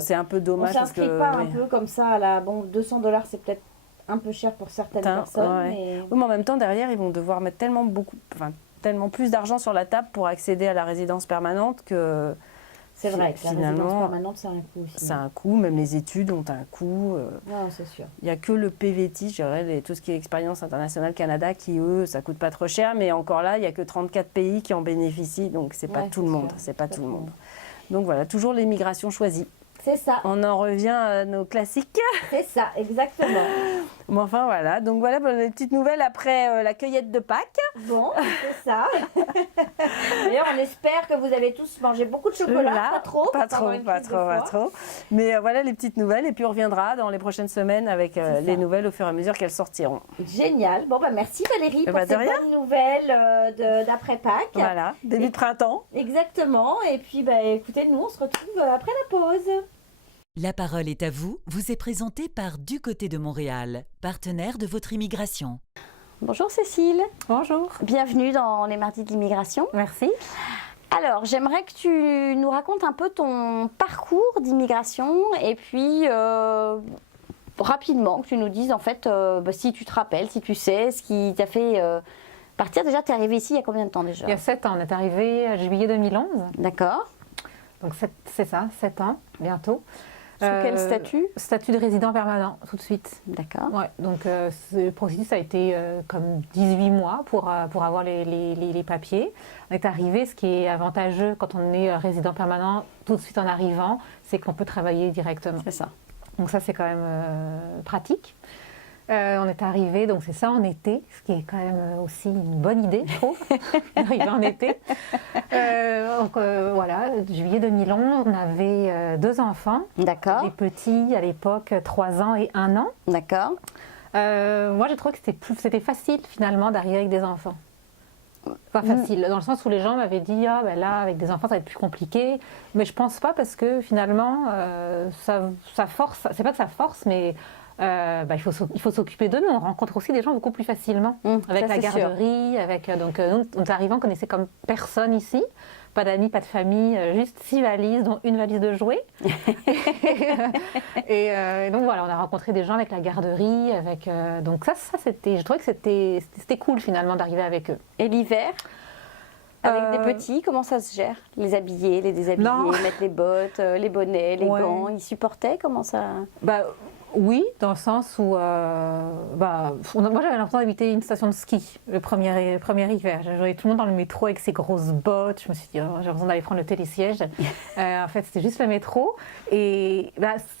C'est un peu On dommage ne parce s'inscrit que pas un peu comme ça à la... Bon, $200, c'est peut-être un peu cher pour certaines personnes, ouais. mais... Oui, mais en même temps, derrière, ils vont devoir mettre tellement plus d'argent sur la table pour accéder à la résidence permanente que C'est vrai que la finalement, résidence permanente, c'est un coût aussi. c'est un coût. Même les études ont un coût. Non, c'est sûr. Il n'y a que le PVT, je dirais, tout ce qui est expérience internationale Canada, qui eux, ça coûte pas trop cher. Mais encore là, il n'y a que 34 pays qui en bénéficient, donc c'est pas tout le monde. C'est pas tout le monde. Donc voilà, toujours l'immigration choisie. C'est ça, On en revient à nos classiques. c'est ça, exactement. Mais enfin voilà, donc voilà pour les petites nouvelles après la cueillette de Pâques. Bon, c'est ça. D'ailleurs, on espère que vous avez tous mangé beaucoup de chocolat, Voilà, pas trop. pas trop. Mais voilà les petites nouvelles et puis on reviendra dans les prochaines semaines avec C'est les ça. nouvelles au fur et à mesure qu'elles sortiront. Merci Valérie pour de ces rien. bonnes nouvelles d'après Pâques. Voilà, début de printemps. Exactement. Et puis, écoutez, nous, on se retrouve après la pause. La parole est à vous, vous est présentée par Du Côté de Montréal, partenaire de votre immigration. Bonjour Cécile, Bonjour. bienvenue dans les Mardis de l'immigration. Merci. Alors, j'aimerais que tu nous racontes un peu ton parcours d'immigration et puis rapidement que tu nous dises en fait si tu te rappelles, si tu sais ce qui t'a fait partir. Déjà, tu es arrivée ici il y a combien de temps déjà? Il y a 7 ans, on est arrivé en juillet 2011. D'accord. Donc c'est ça, 7 ans, bientôt. Sous quel statut? Statut de résident permanent, tout de suite. D'accord. Ouais, donc le processus a été comme 18 mois pour avoir les papiers. On est arrivé, ce qui est avantageux quand on est résident permanent, tout de suite en arrivant, c'est qu'on peut travailler directement. C'est ça. Donc ça, c'est quand même pratique. On est arrivé, donc c'est ça en été, ce qui est quand même aussi une bonne idée, je trouve, d'arriver en été. Voilà, juillet 2011, on avait 2 enfants. D'accord. Des petits, à l'époque, 3 ans et 1 an. D'accord. Moi, j'ai trouvé que c'était facile, finalement, d'arriver avec des enfants. Pas facile, dans le sens où les gens m'avaient dit « Ah, ben là, avec des enfants, ça va être plus compliqué. » Mais je pense pas, parce que finalement, ça force, c'est pas que ça force, mais... il faut s'occuper d'eux, mais on rencontre aussi des gens beaucoup plus facilement. Avec ça, la c'est sûr. garderie, donc nous, on est arrivants, on connaissait comme personne ici. Pas d'amis, pas de famille, juste 6 valises, dont une valise de jouets. et donc voilà, on a rencontré des gens avec la garderie, donc ça je trouvais que c'était cool finalement d'arriver avec eux. Et l'hiver? Avec des petits, comment ça se gère? Les habiller, les déshabiller, Non. mettre les bottes, les bonnets, les Ouais. gants, ils supportaient? Comment ça? Oui, dans le sens où moi j'avais l'impression d'habiter une station de ski le premier hiver. Je voyais tout le monde dans le métro avec ses grosses bottes. Je me suis dit, j'ai l'impression d'aller prendre le télésiège. En fait, c'était juste le métro. Et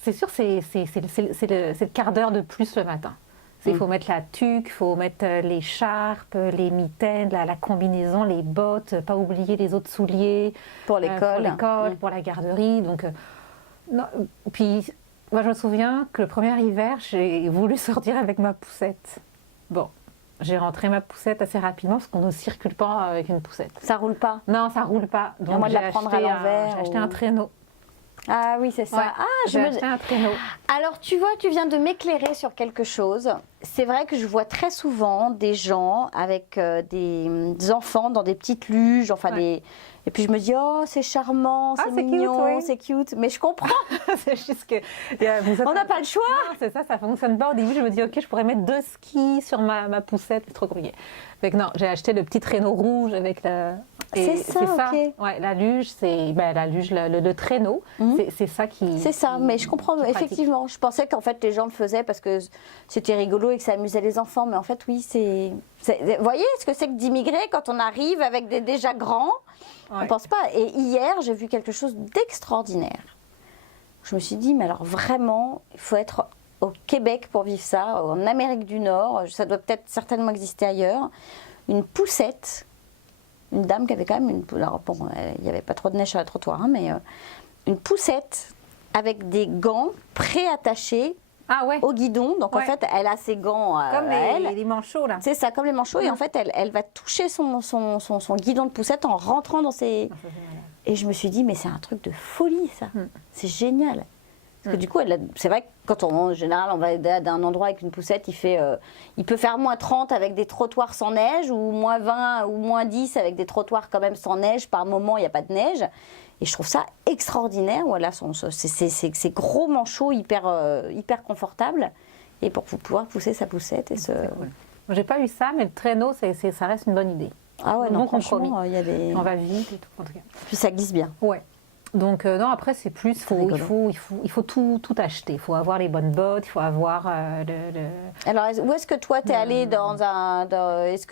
c'est sûr, c'est le quart d'heure de plus le matin. Il faut mettre la tuque, il faut mettre l'écharpe, les mitaines, la combinaison, les bottes, pas oublier les autres souliers. Pour l'école. Pour la garderie. Donc, puis... Moi, je me souviens que le premier hiver, j'ai voulu sortir avec ma poussette. Bon, j'ai rentré ma poussette assez rapidement parce qu'on ne circule pas avec une poussette. Ça roule pas? Non, ça roule pas. Donc, À moins de j'ai la prendre à l'envers acheté un traîneau. Ah oui, c'est ça. Ouais, Ah, j'ai acheté un traîneau. Alors, tu vois, tu viens de m'éclairer sur quelque chose. C'est vrai que je vois très souvent des gens avec des enfants dans des petites luges, enfin Ouais. Et puis je me dis, oh, c'est charmant, Ah, c'est c'est cute, mignon, oui. c'est cute. Mais je comprends, C'est juste que. on n'a pas le choix. Non, c'est ça, ça fonctionne pas. Au début, je me dis, ok, je pourrais mettre 2 skis sur ma poussette, c'est trop compliqué. Fait que non, j'ai acheté le petit traîneau rouge avec la. C'est ça, ok. Ouais, la luge, c'est la luge, le traîneau, c'est ça qui. C'est ça, mais je comprends, qui pratique. effectivement. Je pensais qu'en fait, les gens le faisaient parce que c'était rigolo et que ça amusait les enfants. Mais en fait, oui, vous voyez ce que c'est que d'immigrer quand on arrive avec des déjà grands? On Ouais. pense pas. Et hier, j'ai vu quelque chose d'extraordinaire. Je me suis dit, mais alors vraiment, il faut être au Québec pour vivre ça, en Amérique du Nord. Ça doit peut-être certainement exister ailleurs. Une poussette, une dame qui avait quand même une. Alors bon, il n'y avait pas trop de neige sur le trottoir, hein, mais une poussette avec des gants préattachés Ah ouais, au guidon. Donc en Ouais. fait, elle a ses gants comme à elle. les manchots là. C'est ça, comme les manchots. Et en fait, elle va toucher son guidon de poussette en rentrant dans ses. Et je me suis dit, mais c'est un truc de folie, ça. C'est génial. Parce que du coup, c'est vrai que quand en général, on va d'un endroit avec une poussette, il peut faire moins 30 avec des trottoirs sans neige, ou moins 20 ou moins 10 avec des trottoirs quand même sans neige. Par moment, il n'y a pas de neige. Et je trouve ça extraordinaire. Voilà, ces gros manchots hyper confortables. Et pour pouvoir pousser sa poussette. Et C'est cool. Moi, j'ai pas eu ça, mais le traîneau, ça reste une bonne idée. Ah ouais, Bon non, compromis. franchement, il y a des. On va vite et tout, en tout cas. Puis ça glisse bien. Ouais. Donc non, après c'est plus, rigolo. il faut tout acheter. Il faut avoir les bonnes bottes, il faut avoir Alors, où est-ce que toi, tu es allé est-ce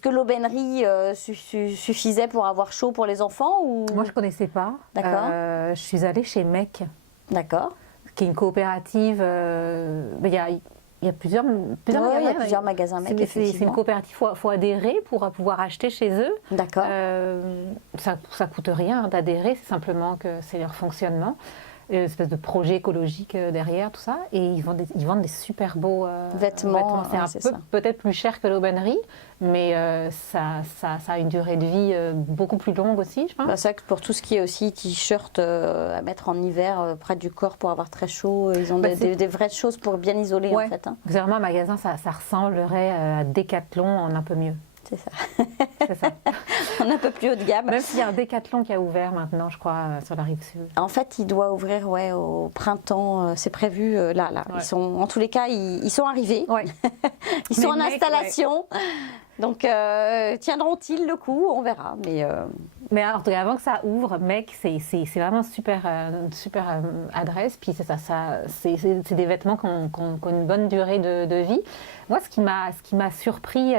que l'aubainerie suffisait pour avoir chaud pour les enfants ou... Moi je connaissais pas. D'accord. Je suis allée chez MEC, D'accord. qui est une coopérative. Mais il y a plusieurs Ouais, il y a magasins. plusieurs magasins MEC, C'est une effectivement. coopérative. Faut adhérer pour pouvoir acheter chez eux. D'accord. Ça coûte rien d'adhérer, c'est simplement que c'est leur fonctionnement. Une espèce de projet écologique derrière, tout ça. Et ils vendent des super beaux Vêtements, C'est ouais, un c'est peu ça. peut-être plus cher que l'aubainerie, mais ça a une durée de vie beaucoup plus longue aussi, je pense. Bah, c'est vrai que pour tout ce qui est aussi t-shirt à mettre en hiver près du corps pour avoir très chaud, ils ont Bah, des vraies choses pour bien isoler Ouais. en fait. Hein. C'est vraiment un magasin, ça ressemblerait à Decathlon en un peu mieux. C'est ça. C'est ça. On est un peu plus haut de gamme. Même s'il y a un Decathlon qui a ouvert maintenant, je crois, sur la rive sud. En fait, il doit ouvrir au printemps, c'est prévu là. Ouais. Ils sont, en tous les cas, ils sont arrivés. Ouais. Ils sont en Mais mec, installation. Donc, tiendront-ils le coup? On verra. Mais alors, en tout cas, avant que ça ouvre, mec, c'est vraiment une super adresse. Puis c'est des vêtements qui ont une bonne durée de vie. Moi, ce qui m'a surpris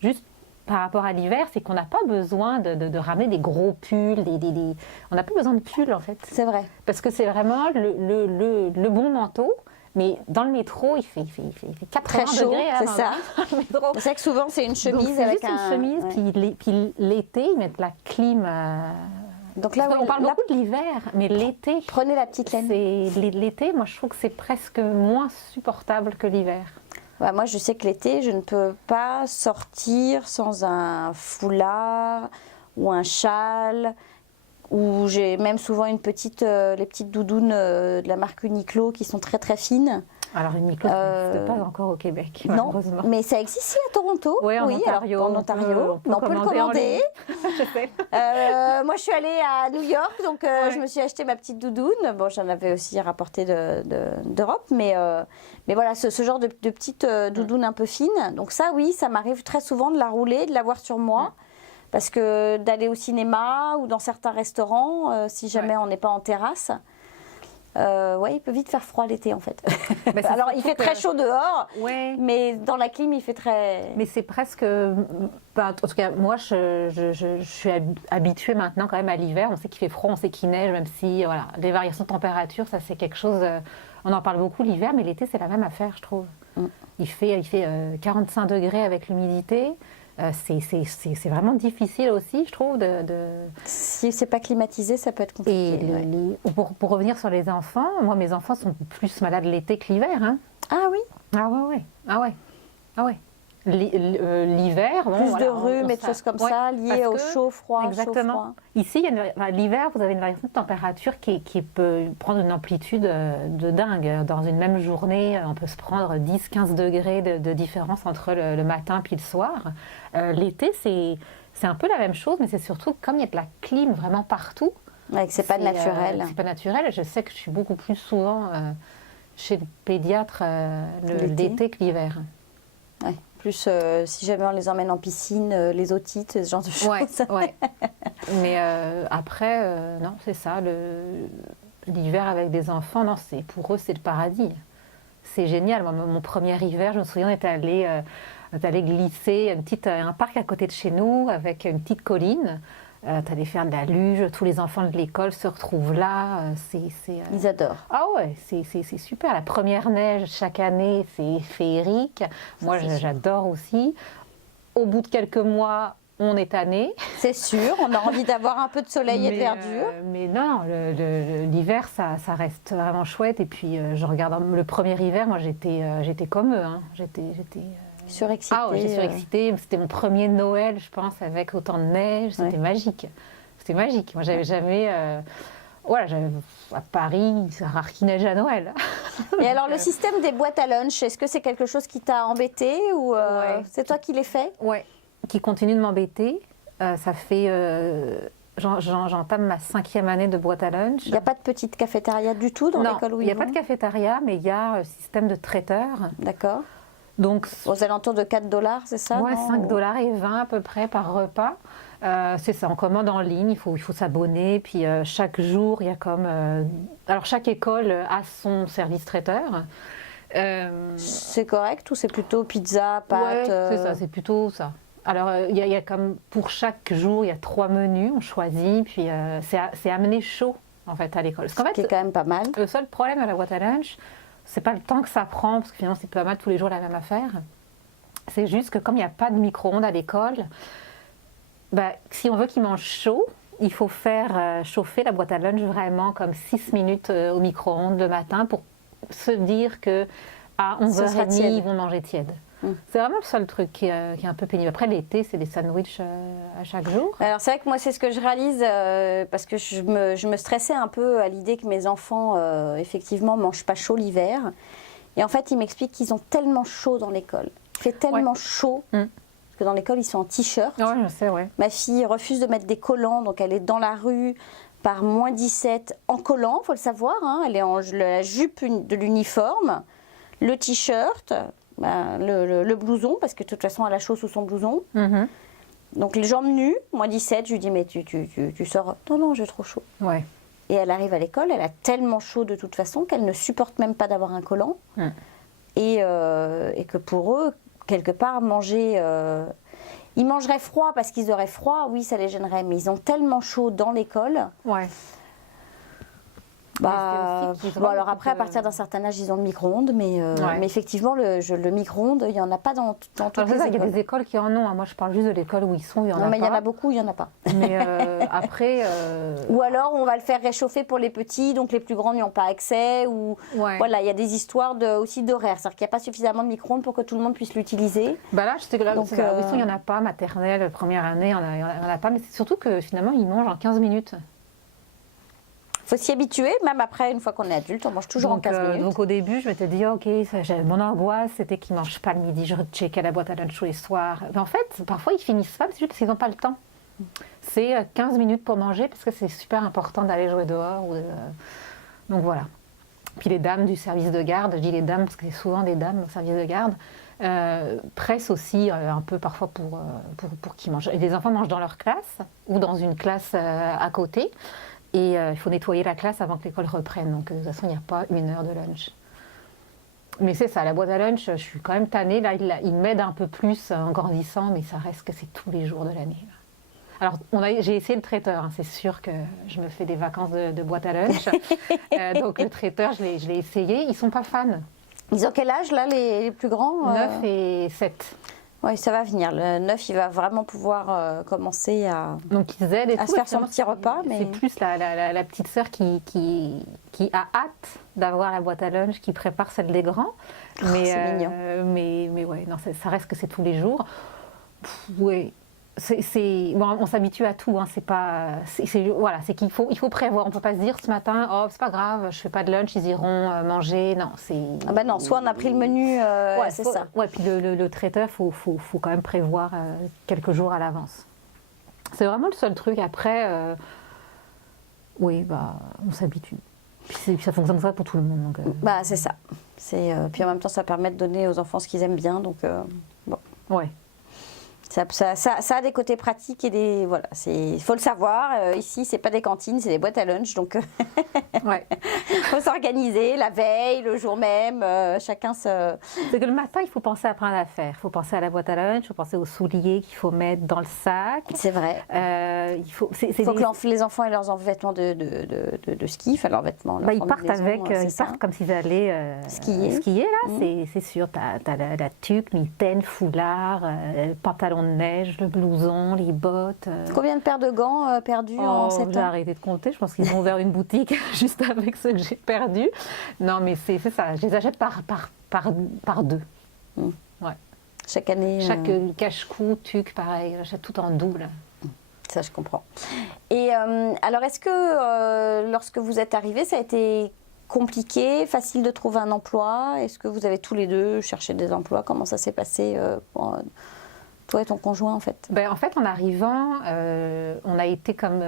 juste par rapport à l'hiver, c'est qu'on n'a pas besoin de ramener des gros pulls. On n'a pas besoin de pulls, en fait. c'est vrai. Parce que c'est vraiment le bon manteau. Mais dans le métro, il fait 80 Très chaud, degrés. c'est dans ça. le métro. C'est vrai que souvent, c'est une Donc, chemise c'est avec juste une chemise, ouais. puis l'été, ils mettent la clim. Donc là, on parle là, beaucoup de l'hiver, mais l'été, prenez la petite laine. l'été, moi je trouve que c'est presque moins supportable que l'hiver. Ouais, moi, je sais que l'été, je ne peux pas sortir sans un foulard ou un châle. Ou j'ai même souvent les petites doudounes de la marque Uniqlo qui sont très très fines. Alors Uniqlo, ça n'existe pas encore au Québec, Non, malheureusement. mais ça existe ici à Toronto. Oui, en Ontario. alors, en Ontario, on peut le en commander. ligne. Je sais. Moi, je suis allée à New York, donc je me suis acheté ma petite doudoune. Bon, j'en avais aussi rapporté d'Europe, mais voilà, ce genre de petite doudoune un peu fine. Donc ça, oui, ça m'arrive très souvent de la rouler, de l'avoir sur moi. Parce que d'aller au cinéma ou dans certains restaurants, si jamais on n'est pas en terrasse, il peut vite faire froid l'été en fait. Bah, c'est Alors il surtout fait très chaud dehors, Ouais. mais dans la clim il fait très... Mais c'est presque. En tout cas, moi, je suis habituée maintenant quand même à l'hiver. On sait qu'il fait froid, on sait qu'il neige, même si voilà, les variations de température, ça c'est quelque chose. On en parle beaucoup l'hiver, mais l'été c'est la même affaire, je trouve. Il fait 45 degrés avec l'humidité. C'est vraiment difficile aussi, je trouve, Si c'est pas climatisé, ça peut être compliqué. Et ouais. pour revenir sur les enfants, moi, mes enfants sont plus malades l'été que l'hiver. Hein. Ah oui. Ah ouais. L'hiver, bon, Plus voilà, de rhume et de choses comme ça, liées au chaud, froid, exactement. chaud, froid. Ici, l'hiver, vous avez une variation de température qui peut prendre une amplitude de dingue. Dans une même journée, on peut se prendre 10-15 degrés de différence entre le matin puis le soir. L'été, c'est un peu la même chose, mais c'est surtout comme il y a de la clim vraiment partout. Ouais, que c'est pas naturel. C'est pas naturel. Je sais que je suis beaucoup plus souvent chez le pédiatre l'été que l'hiver. Ouais. Plus si jamais on les emmène en piscine, les otites, ce genre de choses. Ouais. Mais après, non, c'est ça. L'hiver avec des enfants, non, pour eux, c'est le paradis. C'est génial. Moi, mon premier hiver, je me souviens, on est allé glisser un parc à côté de chez nous avec une petite colline. T'allais faire de la luge, tous les enfants de l'école se retrouvent là. Ils adorent. Ah ouais, c'est super. La première neige chaque année, c'est féerique. Moi, j'adore aussi. Au bout de quelques mois, on est tanné. C'est sûr, on a envie d'avoir un peu de soleil et de verdure. Mais non, l'hiver, ça reste vraiment chouette. Et puis, je regarde le premier hiver, moi, j'étais comme eux. Hein. J'étais surexcitée. Ah ouais, j'étais surexcitée. C'était mon premier Noël, je pense, avec autant de neige. C'était magique. C'était magique. Moi, j'avais jamais... à Paris, c'est rare qu'il neige à Noël. Et alors, le système des boîtes à lunch, est-ce que c'est quelque chose qui t'a embêté ou c'est toi qui l'as fait? Ouais, qui continue de m'embêter. Ça fait... J'entame ma 5e année de boîte à lunch. Il n'y a pas de petite cafétéria du tout dans l'école où il n'y a pas de cafétéria, mais il y a un système de traiteur. D'accord. Donc, aux alentours de 4 $, c'est ça? Ouais, 5,20 $ à peu près par repas. C'est ça, on commande en ligne, il faut s'abonner. Puis chaque jour, il y a comme... alors chaque école a son service traiteur. C'est correct ou c'est plutôt pizza, pâtes? Ouais, c'est ça, c'est plutôt ça. Alors, il y a comme pour chaque jour, il y a 3 menus, on choisit, puis c'est amené chaud, en fait, à l'école. Ce qui est quand même pas mal. Le seul problème à la boîte à lunch, c'est pas le temps que ça prend, parce que finalement, c'est pas mal tous les jours la même affaire. C'est juste que comme il n'y a pas de micro-ondes à l'école, si on veut qu'ils mangent chaud, il faut faire chauffer la boîte à lunch vraiment comme 6 minutes au micro-ondes le matin pour se dire qu'à 11h30, ils vont manger tiède. C'est vraiment le seul truc qui est un peu pénible. Après, l'été, c'est des sandwichs à chaque jour. Alors, c'est vrai que moi, c'est ce que je réalise parce que je me stressais un peu à l'idée que mes enfants, effectivement, ne mangent pas chaud l'hiver. Et en fait, ils m'expliquent qu'ils ont tellement chaud dans l'école. Il fait tellement chaud parce que dans l'école, ils sont en t-shirt. Ouais, je sais, ouais. Ma fille refuse de mettre des collants, donc elle est dans la rue par moins 17 en collant, il faut le savoir. Hein. Elle est en la jupe de l'uniforme, le t-shirt... le blouson, parce que de toute façon, elle a chaud sous son blouson. Donc, les jambes nues, moins 17, je lui dis, mais tu sors. Non, j'ai trop chaud. Ouais. Et elle arrive à l'école, elle a tellement chaud de toute façon qu'elle ne supporte même pas d'avoir un collant. Et que pour eux, quelque part, manger... ils mangeraient froid parce qu'ils auraient froid, oui, ça les gênerait, mais ils ont tellement chaud dans l'école... Ouais. Alors après, à partir d'un certain âge, ils ont le micro-ondes, mais effectivement, le micro-ondes, il n'y en a pas dans toutes les écoles. Il y a des écoles qui en ont. Moi, je parle juste de l'école où ils sont, il y en a pas. Non, mais il y en a beaucoup, il n'y en a pas. Mais après... Ou alors, on va le faire réchauffer pour les petits, donc les plus grands n'y ont pas accès. Ou voilà, il y a des histoires aussi d'horaire. C'est-à-dire qu'il n'y a pas suffisamment de micro-ondes pour que tout le monde puisse l'utiliser. Là, donc, il n'y en a pas. Maternelle, première année, il n'y en a pas. Mais c'est surtout que finalement, ils mangent en 15 minutes. Il faut s'y habituer, même après, une fois qu'on est adulte, on mange toujours en 15 minutes. Donc au début, je m'étais dit, ok, mon angoisse, c'était qu'ils ne mangent pas le midi, je recheckais la boîte à lunch tous les soirs. Mais en fait, parfois, ils finissent pas, c'est juste parce qu'ils n'ont pas le temps. C'est 15 minutes pour manger, parce que c'est super important d'aller jouer dehors. Donc voilà. Puis les dames du service de garde, je dis les dames parce que c'est souvent des dames au service de garde, pressent aussi un peu parfois pour qu'ils mangent. Et les enfants mangent dans leur classe ou dans une classe à côté. Et il faut nettoyer la classe avant que l'école reprenne. Donc, de toute façon, il n'y a pas 1 heure de lunch. Mais c'est ça, la boîte à lunch, je suis quand même tannée. Là, il m'aide un peu plus en grandissant, mais ça reste que c'est tous les jours de l'année. Alors, j'ai essayé le traiteur. Hein. C'est sûr que je me fais des vacances de boîte à lunch. Donc, le traiteur, je l'ai essayé. Ils ne sont pas fans. Ils ont quel âge, là, les plus grands 9 et 7. Oui, ça va venir. Le 9, il va vraiment pouvoir commencer à Donc ils aident et se tout. faire Et son puis, petit repas. Mais... C'est plus la petite sœur qui a hâte d'avoir la boîte à lunch, qui prépare celle des grands. Mais, c'est mignon. Mais ouais, non, ça reste que c'est tous les jours. Oui. Bon, on s'habitue à tout, hein, voilà, c'est qu'il faut prévoir. On ne peut pas se dire ce matin, oh, c'est pas grave, je fais pas de lunch, ils iront manger. Non, c'est. Ah bah non, soit on a pris le menu, Ouais, c'est ça. Ouais, puis le traiteur, faut quand même prévoir quelques jours à l'avance. C'est vraiment le seul truc. Après, oui, bah, on s'habitue. Puis ça fonctionne ça pour tout le monde. Donc, Bah c'est ça. Puis en même temps, ça permet de donner aux enfants ce qu'ils aiment bien, donc bon. Ouais. Ça a des côtés pratiques et des voilà. Il faut le savoir. Ici, c'est pas des cantines, c'est des boîtes à lunch, donc Ouais. faut s'organiser la veille, le jour même. Chacun se. C'est que le matin, il faut penser à plein d'affaires. Il faut penser à la boîte à lunch, il faut penser aux souliers qu'il faut mettre dans le sac. C'est vrai. Il faut Que les enfants aient leurs vêtements de ski, enfin leurs vêtements. Leur ils partent combinaison, c'est ils ça. partent comme s'ils allaient skier là, c'est sûr. T'as la tuque, mitaine, foulard, pantalon de neige, le blouson, les bottes. Combien de paires de gants perdus en 7 J'ai ans? arrêté de compter. Je pense qu'ils ont ouvert une boutique juste avec ceux que j'ai perdus. Non, mais c'est ça. Je les achète par deux. Ouais. Chaque année. Chaque cache-cou, tuque, pareil. J'achète tout en double. Ça, je comprends. Et alors, est-ce que lorsque vous êtes arrivés, ça a été compliqué, facile de trouver un emploi? Est-ce que vous avez tous les deux cherché des emplois? Comment ça s'est passé pour toi et ton conjoint, en fait? En fait, en arrivant, on a été comme...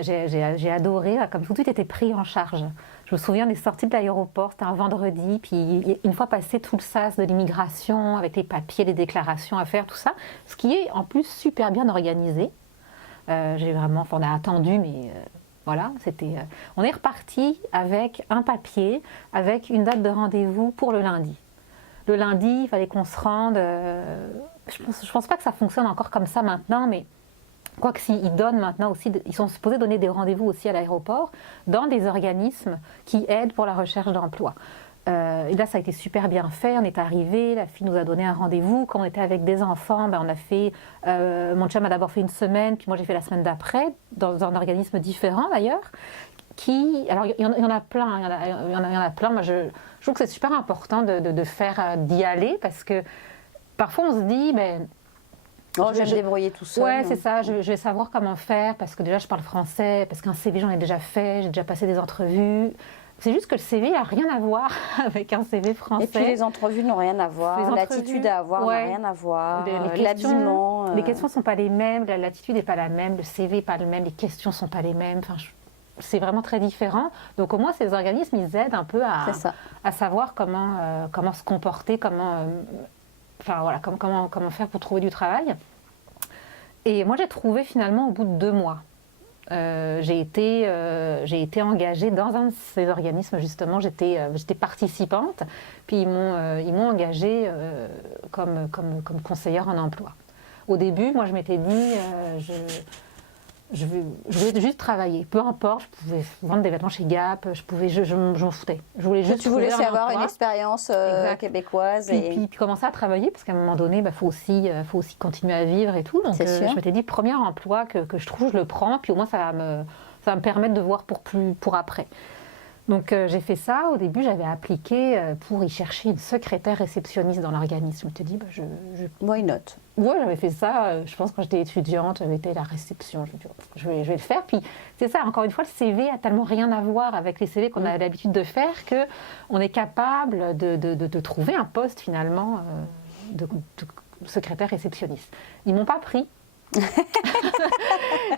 j'ai adoré, comme tout était pris en charge. Je me souviens des sorties de l'aéroport, c'était un vendredi, puis une fois passé tout le sas de l'immigration, avec les papiers, les déclarations à faire, tout ça, ce qui est en plus super bien organisé. On a attendu, mais voilà, on est reparti avec un papier, avec une date de rendez-vous pour le lundi. Le lundi, il fallait qu'on se rende. Je pense pas que ça fonctionne encore comme ça maintenant, mais quoique s'ils donnent maintenant aussi, ils sont supposés donner des rendez-vous aussi à l'aéroport dans des organismes qui aident pour la recherche d'emploi. Et là, ça a été super bien fait. On est arrivé, la fille nous a donné un rendez-vous. Quand on était avec des enfants, on a fait. Mon chum a d'abord fait une semaine, puis moi j'ai fait la semaine d'après, dans un organisme différent d'ailleurs. Alors il y en a plein, il y en a plein. Moi, je trouve que c'est super important d'y aller parce que parfois on se dit, je vais me débrouiller tout seul. Ouais, c'est ça. Je vais savoir comment faire parce que déjà je parle français, parce qu'un CV j'en ai déjà fait, j'ai déjà passé des entrevues. C'est juste que le CV n'a rien à voir avec un CV français. Et puis les entrevues n'ont rien à voir, l'attitude à avoir n'a rien à voir, l'habillement. Les questions ne sont pas les mêmes, l'attitude n'est pas la même, le CV n'est pas le même, les questions ne sont pas les mêmes. Enfin, c'est vraiment très différent. Donc au moins ces organismes, ils aident un peu à savoir comment se comporter, comment faire pour trouver du travail. Et moi j'ai trouvé finalement au bout de 2 mois. J'ai été engagée dans un de ces organismes justement, j'étais participante, puis ils m'ont engagée comme conseillère en emploi. Au début, moi je m'étais dit, je voulais juste travailler, peu importe, je pouvais vendre des vêtements chez Gap, je m'en foutais. Je voulais juste tu voulais trouver un avoir emploi. Une expérience québécoise. Puis commencer à travailler, parce qu'à un moment donné, faut aussi continuer à vivre et tout. Donc je m'étais dit, premier emploi que je trouve, je le prends, puis au moins ça va me permettre de voir pour après. Donc j'ai fait ça. Au début, j'avais appliqué pour y chercher une secrétaire réceptionniste dans l'organisme. Je m'étais dit, Why not? Ouais, j'avais fait ça, je pense, quand j'étais étudiante, j'avais été à la réception. Je me dis, je vais le faire. Puis c'est ça, encore une fois, le CV a tellement rien à voir avec les CV qu'on a l'habitude de faire qu'on est capable de trouver un poste finalement de secrétaire réceptionniste. Ils ne m'ont pas pris.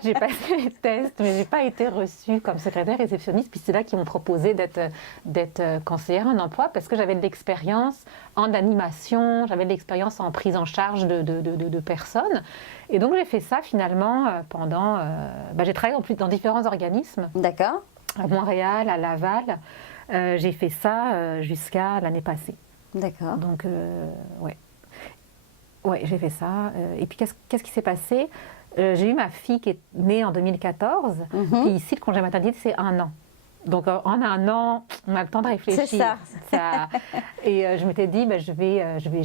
J'ai passé les tests, mais je n'ai pas été reçue comme secrétaire réceptionniste. Puis c'est là qu'ils m'ont proposé d'être conseillère en emploi parce que j'avais de l'expérience en animation, j'avais de l'expérience en prise en charge de personnes. Et donc j'ai fait ça finalement pendant... j'ai travaillé dans différents organismes. D'accord. À Montréal, à Laval. J'ai fait ça jusqu'à l'année passée. D'accord. Donc, ouais. Oui, j'ai fait ça. Et puis, qu'est-ce qui s'est passé? J'ai eu ma fille qui est née en 2014. Puis ici, le congé maternité, c'est 1 an. Donc, en 1 an, on a le temps de réfléchir. C'est ça. Et je m'étais dit, je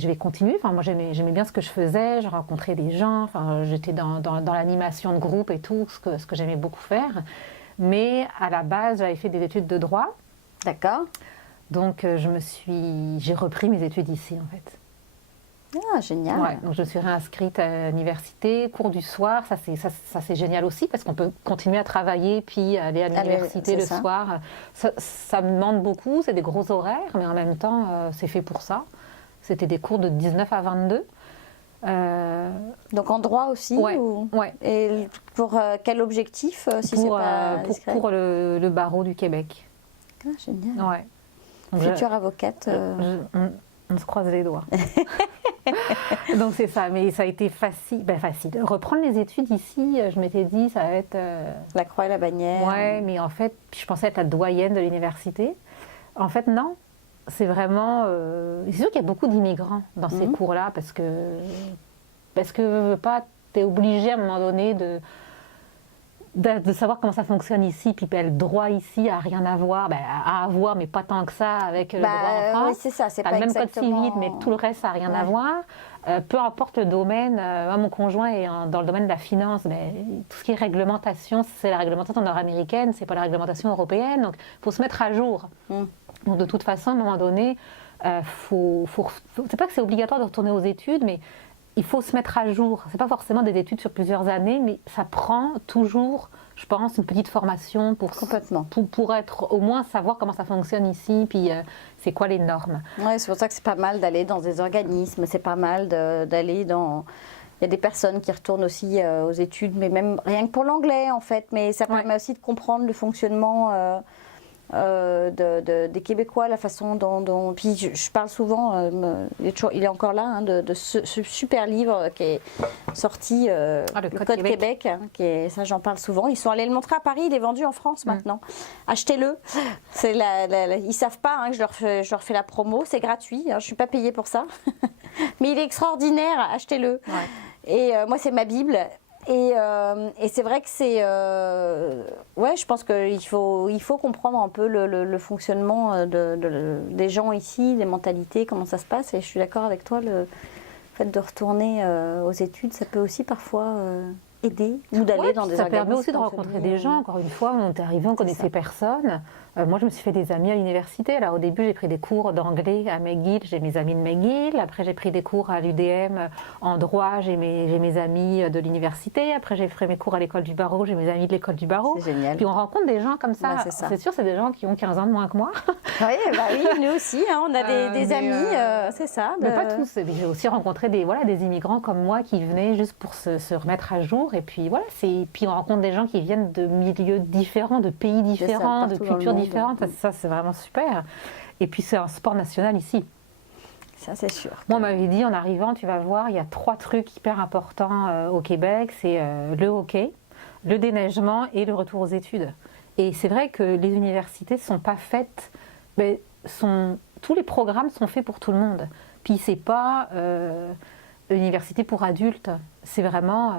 vais continuer. Enfin, moi, j'aimais bien ce que je faisais. Je rencontrais des gens. Enfin, j'étais dans l'animation de groupe et tout, ce que j'aimais beaucoup faire. Mais à la base, j'avais fait des études de droit. D'accord. Donc, j'ai repris mes études ici, en fait. Ah, génial. Ouais, donc je me suis réinscrite à l'université, cours du soir, ça c'est génial aussi parce qu'on peut continuer à travailler puis aller à l'université le soir. Ça me demande beaucoup, c'est des gros horaires, mais en même temps c'est fait pour ça. C'était des cours de 19 à 22. Donc en droit aussi Ouais. Et pour quel objectif si c'est pas discret? Pour le barreau du Québec. Ah, génial. Ouais. Donc Future avocate. On se croise les doigts. Donc c'est ça, mais ça a été facile. Reprendre les études ici, je m'étais dit, ça va être... La croix et la bannière. Ouais, mais en fait, je pensais être la doyenne de l'université. En fait, non. C'est vraiment... C'est sûr qu'il y a beaucoup d'immigrants dans ces cours-là, parce que tu es obligé à un moment donné de savoir comment ça fonctionne ici, puis le droit ici a rien à voir, à avoir, mais pas tant que ça avec le droit en France. Oui, c'est ça, c'est pas pas le même code exactement... civil, mais tout le reste, ça n'a rien à voir. Peu importe le domaine, moi, mon conjoint est dans le domaine de la finance, tout ce qui est réglementation, c'est la réglementation nord-américaine, c'est pas la réglementation européenne, donc il faut se mettre à jour. Donc de toute façon, à un moment donné, c'est pas que c'est obligatoire de retourner aux études, mais il faut se mettre à jour. C'est pas forcément des études sur plusieurs années, mais ça prend toujours, je pense, une petite formation pour être, au moins savoir comment ça fonctionne ici, puis c'est quoi les normes. Ouais, c'est pour ça que c'est pas mal d'aller dans des organismes, c'est pas mal d'aller dans... Il y a des personnes qui retournent aussi aux études, mais même rien que pour l'anglais en fait, mais ça permet aussi de comprendre le fonctionnement des Québécois, la façon dont... Puis je parle souvent, il est encore là, de ce super livre qui est sorti, le Code Québec, ça j'en parle souvent. Ils sont allés le montrer à Paris, il est vendu en France maintenant. Achetez-le. Ils savent pas que je leur fais la promo, c'est gratuit, je ne suis pas payée pour ça. Mais il est extraordinaire, achetez-le. Ouais. Et moi c'est ma Bible. Et c'est vrai que c'est... je pense qu'il faut comprendre un peu le fonctionnement des gens ici, les mentalités, comment ça se passe. Et je suis d'accord avec toi, le fait de retourner aux études, ça peut aussi parfois aider ou d'aller dans des organismes. Ça permet aussi de rencontrer des gens. Encore une fois, on est arrivé, on connaissait personne. Moi, je me suis fait des amis à l'université. Alors, au début, j'ai pris des cours d'anglais à McGill. J'ai mes amis de McGill. Après, j'ai pris des cours à l'UDM en droit. J'ai mes amis de l'université. Après, j'ai fait mes cours à l'école du barreau. J'ai mes amis de l'école du barreau. C'est génial. Puis, on rencontre des gens comme ça. C'est sûr, c'est des gens qui ont 15 ans de moins que moi. Oui, nous aussi. On a des amis, c'est ça. Mais pas tous. J'ai aussi rencontré des immigrants comme moi qui venaient juste pour se remettre à jour. Et puis, puis on rencontre des gens qui viennent de milieux différents, de pays différents, de cultures différentes. Ça, c'est vraiment super. Et puis, c'est un sport national ici. Ça, c'est sûr. Moi, on m'avait dit, en arrivant, tu vas voir, il y a 3 trucs hyper importants au Québec. C'est le hockey, le déneigement et le retour aux études. Et c'est vrai que les universités ne sont pas faites... tous les programmes sont faits pour tout le monde. Puis, c'est pas... l'université pour adultes, c'est vraiment...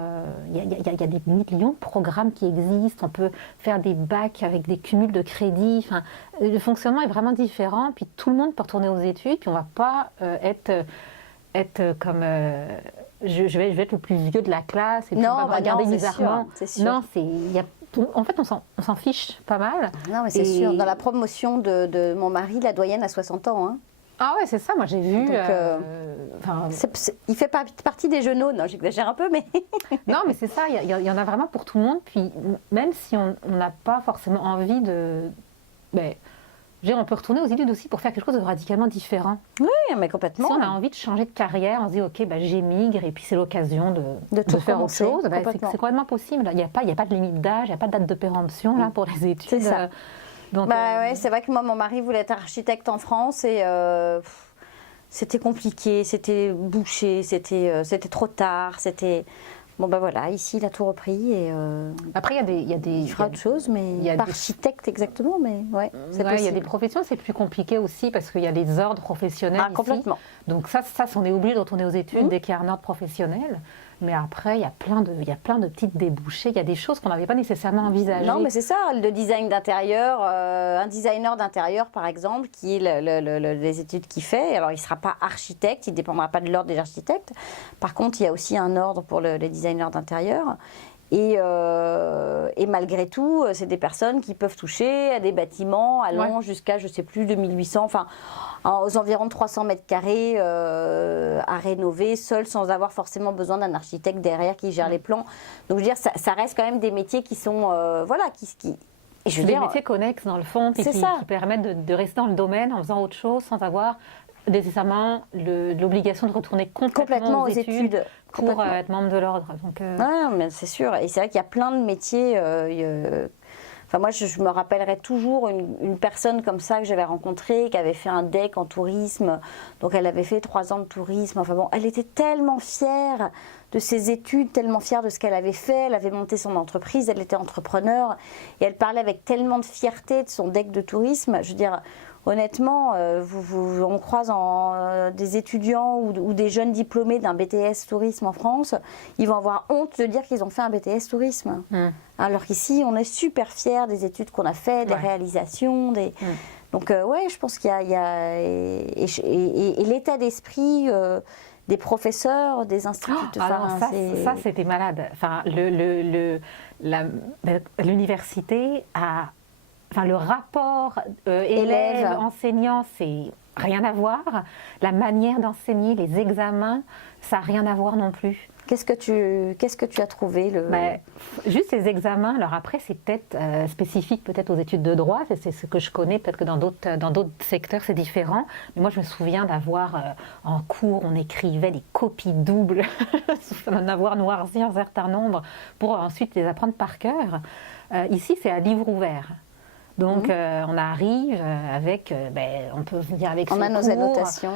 Il y a des millions de programmes qui existent. On peut faire des bacs avec des cumuls de crédits. Enfin, le fonctionnement est vraiment différent. Puis tout le monde peut retourner aux études. Puis on ne va pas être comme... je vais être le plus vieux de la classe. Et puis on va me regarder bizarrement. C'est sûr. Non, en fait, on s'en fiche pas mal. Non, mais c'est sûr. Dans la promotion de mon mari, la doyenne a 60 ans. Hein. Ah ouais, c'est ça, moi j'ai vu... il fait partie des genoux, non, j'exagère un peu, mais... Non, mais c'est ça, il y en a vraiment pour tout le monde, puis même si on n'a pas forcément envie de... on peut retourner aux études aussi pour faire quelque chose de radicalement différent. Oui, mais complètement. Si on a envie de changer de carrière, on se dit, ok, j'émigre, et puis c'est l'occasion de faire autre chose, c'est complètement possible. Il n'y a pas de limite d'âge, il n'y a pas de date de péremption là, pour les études. C'est ça. Donc, c'est vrai que moi, mon mari voulait être architecte en France et c'était compliqué, c'était bouché, c'était trop tard, c'était... Bon, voilà, ici, il a tout repris et... Après, il fera autre chose, mais pas architecte exactement, mais c'est possible. Il y a des professions, c'est plus compliqué aussi parce qu'il y a les ordres professionnels ici. Complètement. Donc ça, on est obligé de retourner aux études dès qu'il y a un ordre professionnel. Mais après, il y a plein de petites débouchés. Il y a des choses qu'on n'avait pas nécessairement envisagées. Non, mais c'est ça, le design d'intérieur. Un designer d'intérieur, par exemple, qui est les études qu'il fait. Alors, il ne sera pas architecte, il ne dépendra pas de l'ordre des architectes. Par contre, il y a aussi un ordre pour les designers d'intérieur. Et malgré tout, c'est des personnes qui peuvent toucher à des bâtiments allant jusqu'à, je ne sais plus, 2800, enfin, aux environs de 300 mètres carrés à rénover, seul, sans avoir forcément besoin d'un architecte derrière qui gère les plans. Donc, je veux dire, ça reste quand même des métiers qui sont, et je veux des dire, métiers connexes, dans le fond, qui permettent de rester dans le domaine en faisant autre chose, sans avoir nécessairement l'obligation de retourner complètement aux études. Pour être membre de l'ordre. Ouais, mais c'est sûr. Et c'est vrai qu'il y a plein de métiers. Enfin, moi, je me rappellerai toujours une personne comme ça que j'avais rencontrée, qui avait fait un DEC en tourisme. Donc, elle avait fait 3 ans de tourisme. Enfin bon, elle était tellement fière de ses études, tellement fière de ce qu'elle avait fait. Elle avait monté son entreprise, elle était entrepreneur. Et elle parlait avec tellement de fierté de son DEC de tourisme. Je veux dire, honnêtement, on croise des étudiants ou des jeunes diplômés d'un BTS tourisme en France, ils vont avoir honte de dire qu'ils ont fait un BTS tourisme. Alors qu'ici, on est super fiers des études qu'on a faites, des réalisations. Donc, je pense qu'il y a et l'état d'esprit des professeurs, des instituteurs. Ça, c'était malade. Enfin, l'université a... Enfin, le rapport élève-enseignant, c'est rien à voir. La manière d'enseigner, les examens, ça n'a rien à voir non plus. Qu'est-ce que tu as trouvé Juste les examens. Alors après, c'est peut-être spécifique peut-être aux études de droit. C'est ce que je connais. Peut-être que dans d'autres secteurs, c'est différent. Mais moi, je me souviens d'avoir en cours, on écrivait des copies doubles, d'en avoir noirci un certain nombre pour ensuite les apprendre par cœur. Ici, c'est à livre ouvert. Donc, on arrive avec, on peut venir avec on a nos cours, annotations,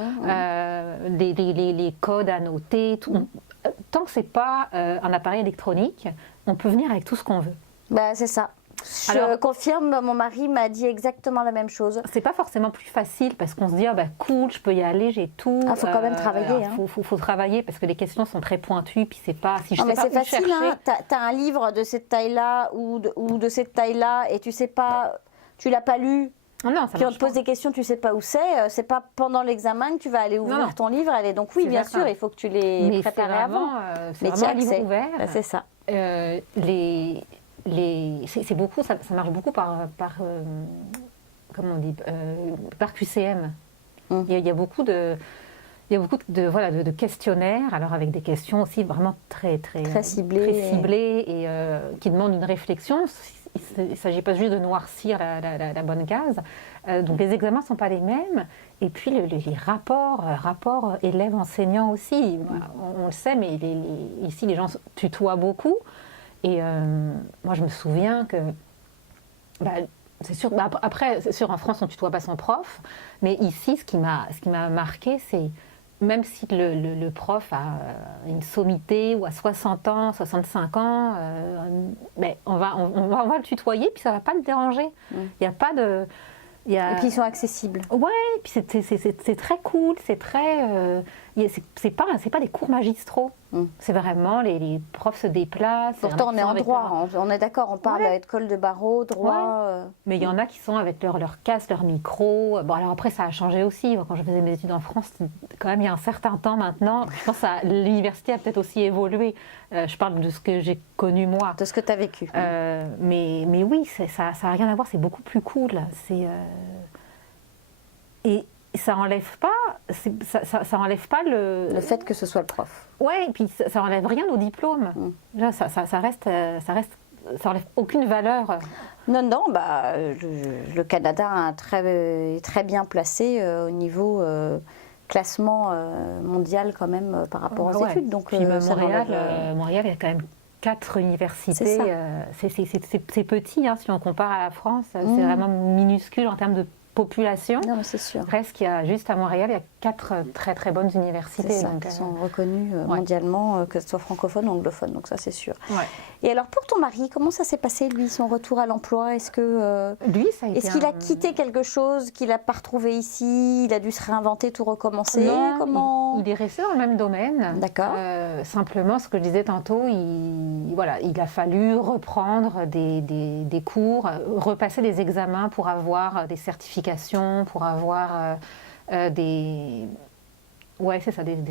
les codes à noter. Tout. Tant que c'est pas un appareil électronique, on peut venir avec tout ce qu'on veut. C'est ça. Je confirme, mon mari m'a dit exactement la même chose. C'est pas forcément plus facile parce qu'on se dit cool, je peux y aller, j'ai tout. Il faut quand même travailler. Faut travailler parce que les questions sont très pointues, puis c'est pas. Si je sais mais pas c'est où facile. chercher. T'as un livre de cette taille-là ou de cette taille-là et tu sais pas, tu l'as pas lu. Non, puis on te pose des questions, tu sais pas où c'est pas pendant l'examen que tu vas aller ouvrir ton livre. Donc oui, bien sûr, il faut que tu les prépares avant. Mais tu as livre ouvert. C'est ça. C'est beaucoup, ça marche beaucoup par comment on dit, par QCM. Il y a beaucoup de questionnaires, alors avec des questions aussi vraiment très ciblées et qui demandent une réflexion. Il ne s'agit pas juste de noircir la bonne case. Donc les examens ne sont pas les mêmes. Et puis les rapports élèves-enseignants aussi. On le sait, mais ici les gens tutoient beaucoup. Et moi je me souviens que... c'est sûr, après, c'est sûr, en France on ne tutoie pas son prof. Mais ici, ce qui m'a marqué, c'est... Même si le prof a une sommité ou à 60 ans, 65 ans, on va le tutoyer, puis ça ne va pas le déranger. Il n'y a pas de... Et puis ils sont accessibles. Ouais, puis c'est très cool, c'est très... c'est pas des cours magistraux. C'est vraiment, les profs se déplacent. Pourtant, on est en droit, on est d'accord, on parle d'école de barreau, droit... Mais il y en a qui sont avec leur casque, leur micro. Bon, alors après, ça a changé aussi. Quand je faisais mes études en France, quand même, il y a un certain temps maintenant, je pense que l'université a peut-être aussi évolué. Je parle de ce que j'ai connu moi. De ce que tu as vécu. Mais oui, ça n'a rien à voir, c'est beaucoup plus cool. Et ça enlève pas le fait que ce soit le prof. Ouais, et puis ça enlève rien au diplôme. Là, ça enlève aucune valeur. Non, le Canada est très bien placé au niveau classement mondial quand même par rapport aux études. Donc puis, Montréal, il y a quand même 4 universités. C'est petit, si on compare à la France. C'est vraiment minuscule en termes de population. Non, mais c'est sûr. Reste qu'il y a juste à Montréal, il y a 4 très très bonnes universités. C'est ça, Donc, qui sont reconnues mondialement, que ce soit francophone ou anglophone, donc ça c'est sûr. ouais. Et alors pour ton mari, comment ça s'est passé lui, son retour à l'emploi? Est-ce que Lui, ça a été est-ce qu'il a quitté quelque chose qu'il n'a pas retrouvé ici? Il a dû se réinventer, tout recommencer? Non, Comment... il est resté dans le même domaine. D'accord. Simplement, ce que je disais tantôt, il a fallu reprendre des cours, repasser des examens pour avoir des certifications, pour avoir des